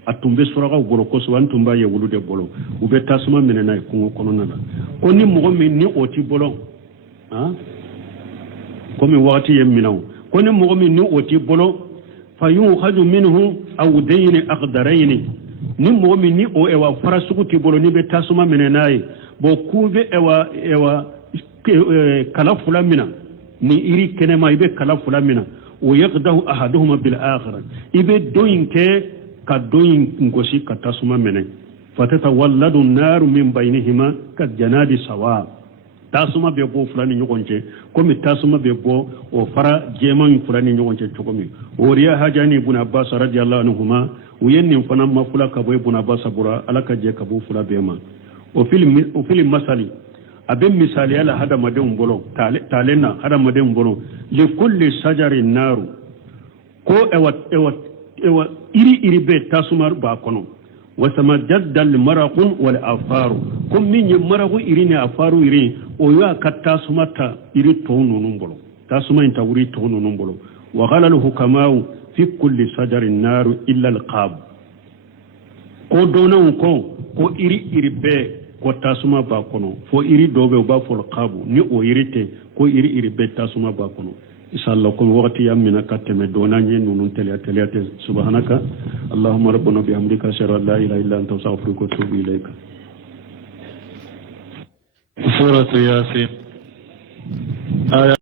atumbe suraga bolo ko so antumba ye wulude bolo ube tasuma menena ko kono na ko ni mo mi ni oti bolo ha ko mi wati yeminaw ko ni mo mi ni oti bolo fayukhadu minhu aw dayn aqdarayn ni mo mi ni o ewa farasukuti bolo ni be tasuma menena bo kube ewa kala fulamina ni iri kenema ibe kala fulamina o yaqdahu ahaduhuma bil akhir ibe doinke kadoyin ngosi katasuma mene fatata walladu naru min bainihima kad janadi sawa tasuma be bo fulani nyogonje komi tasuma be bo o fara jeman fulani nyogonje chokomi oriya hajani ibn abbas radiyallahu anhuma uyenni fana mafula kabo ibn abbas bura alaka je kabo fula bema o film masali abin misali ala hada madin bolo talena hada madin bolo li kulli shajarin naru ko ewa iri be tasuma ba kono wasama jaddal maraqun wal afaru kum min maragu irini afaru iri o ya katasumata iri tonu numbolo tasuma inta wuri tonu numbolo wa qala al hukamau fi kulli shajarin naru illa al qab ko donan ko iri be ko tasuma ba kono fo iri dobe ba fo al qabu ni o irite ko iri be tasuma ba kono inshallah kun waqti yamina kateme donanye nunun teliyate subhanaka allahumma rabbana bihamdika ashhadu an la ilaha illa anta astaghfiruka wa atubu ilayka suratu yasin aya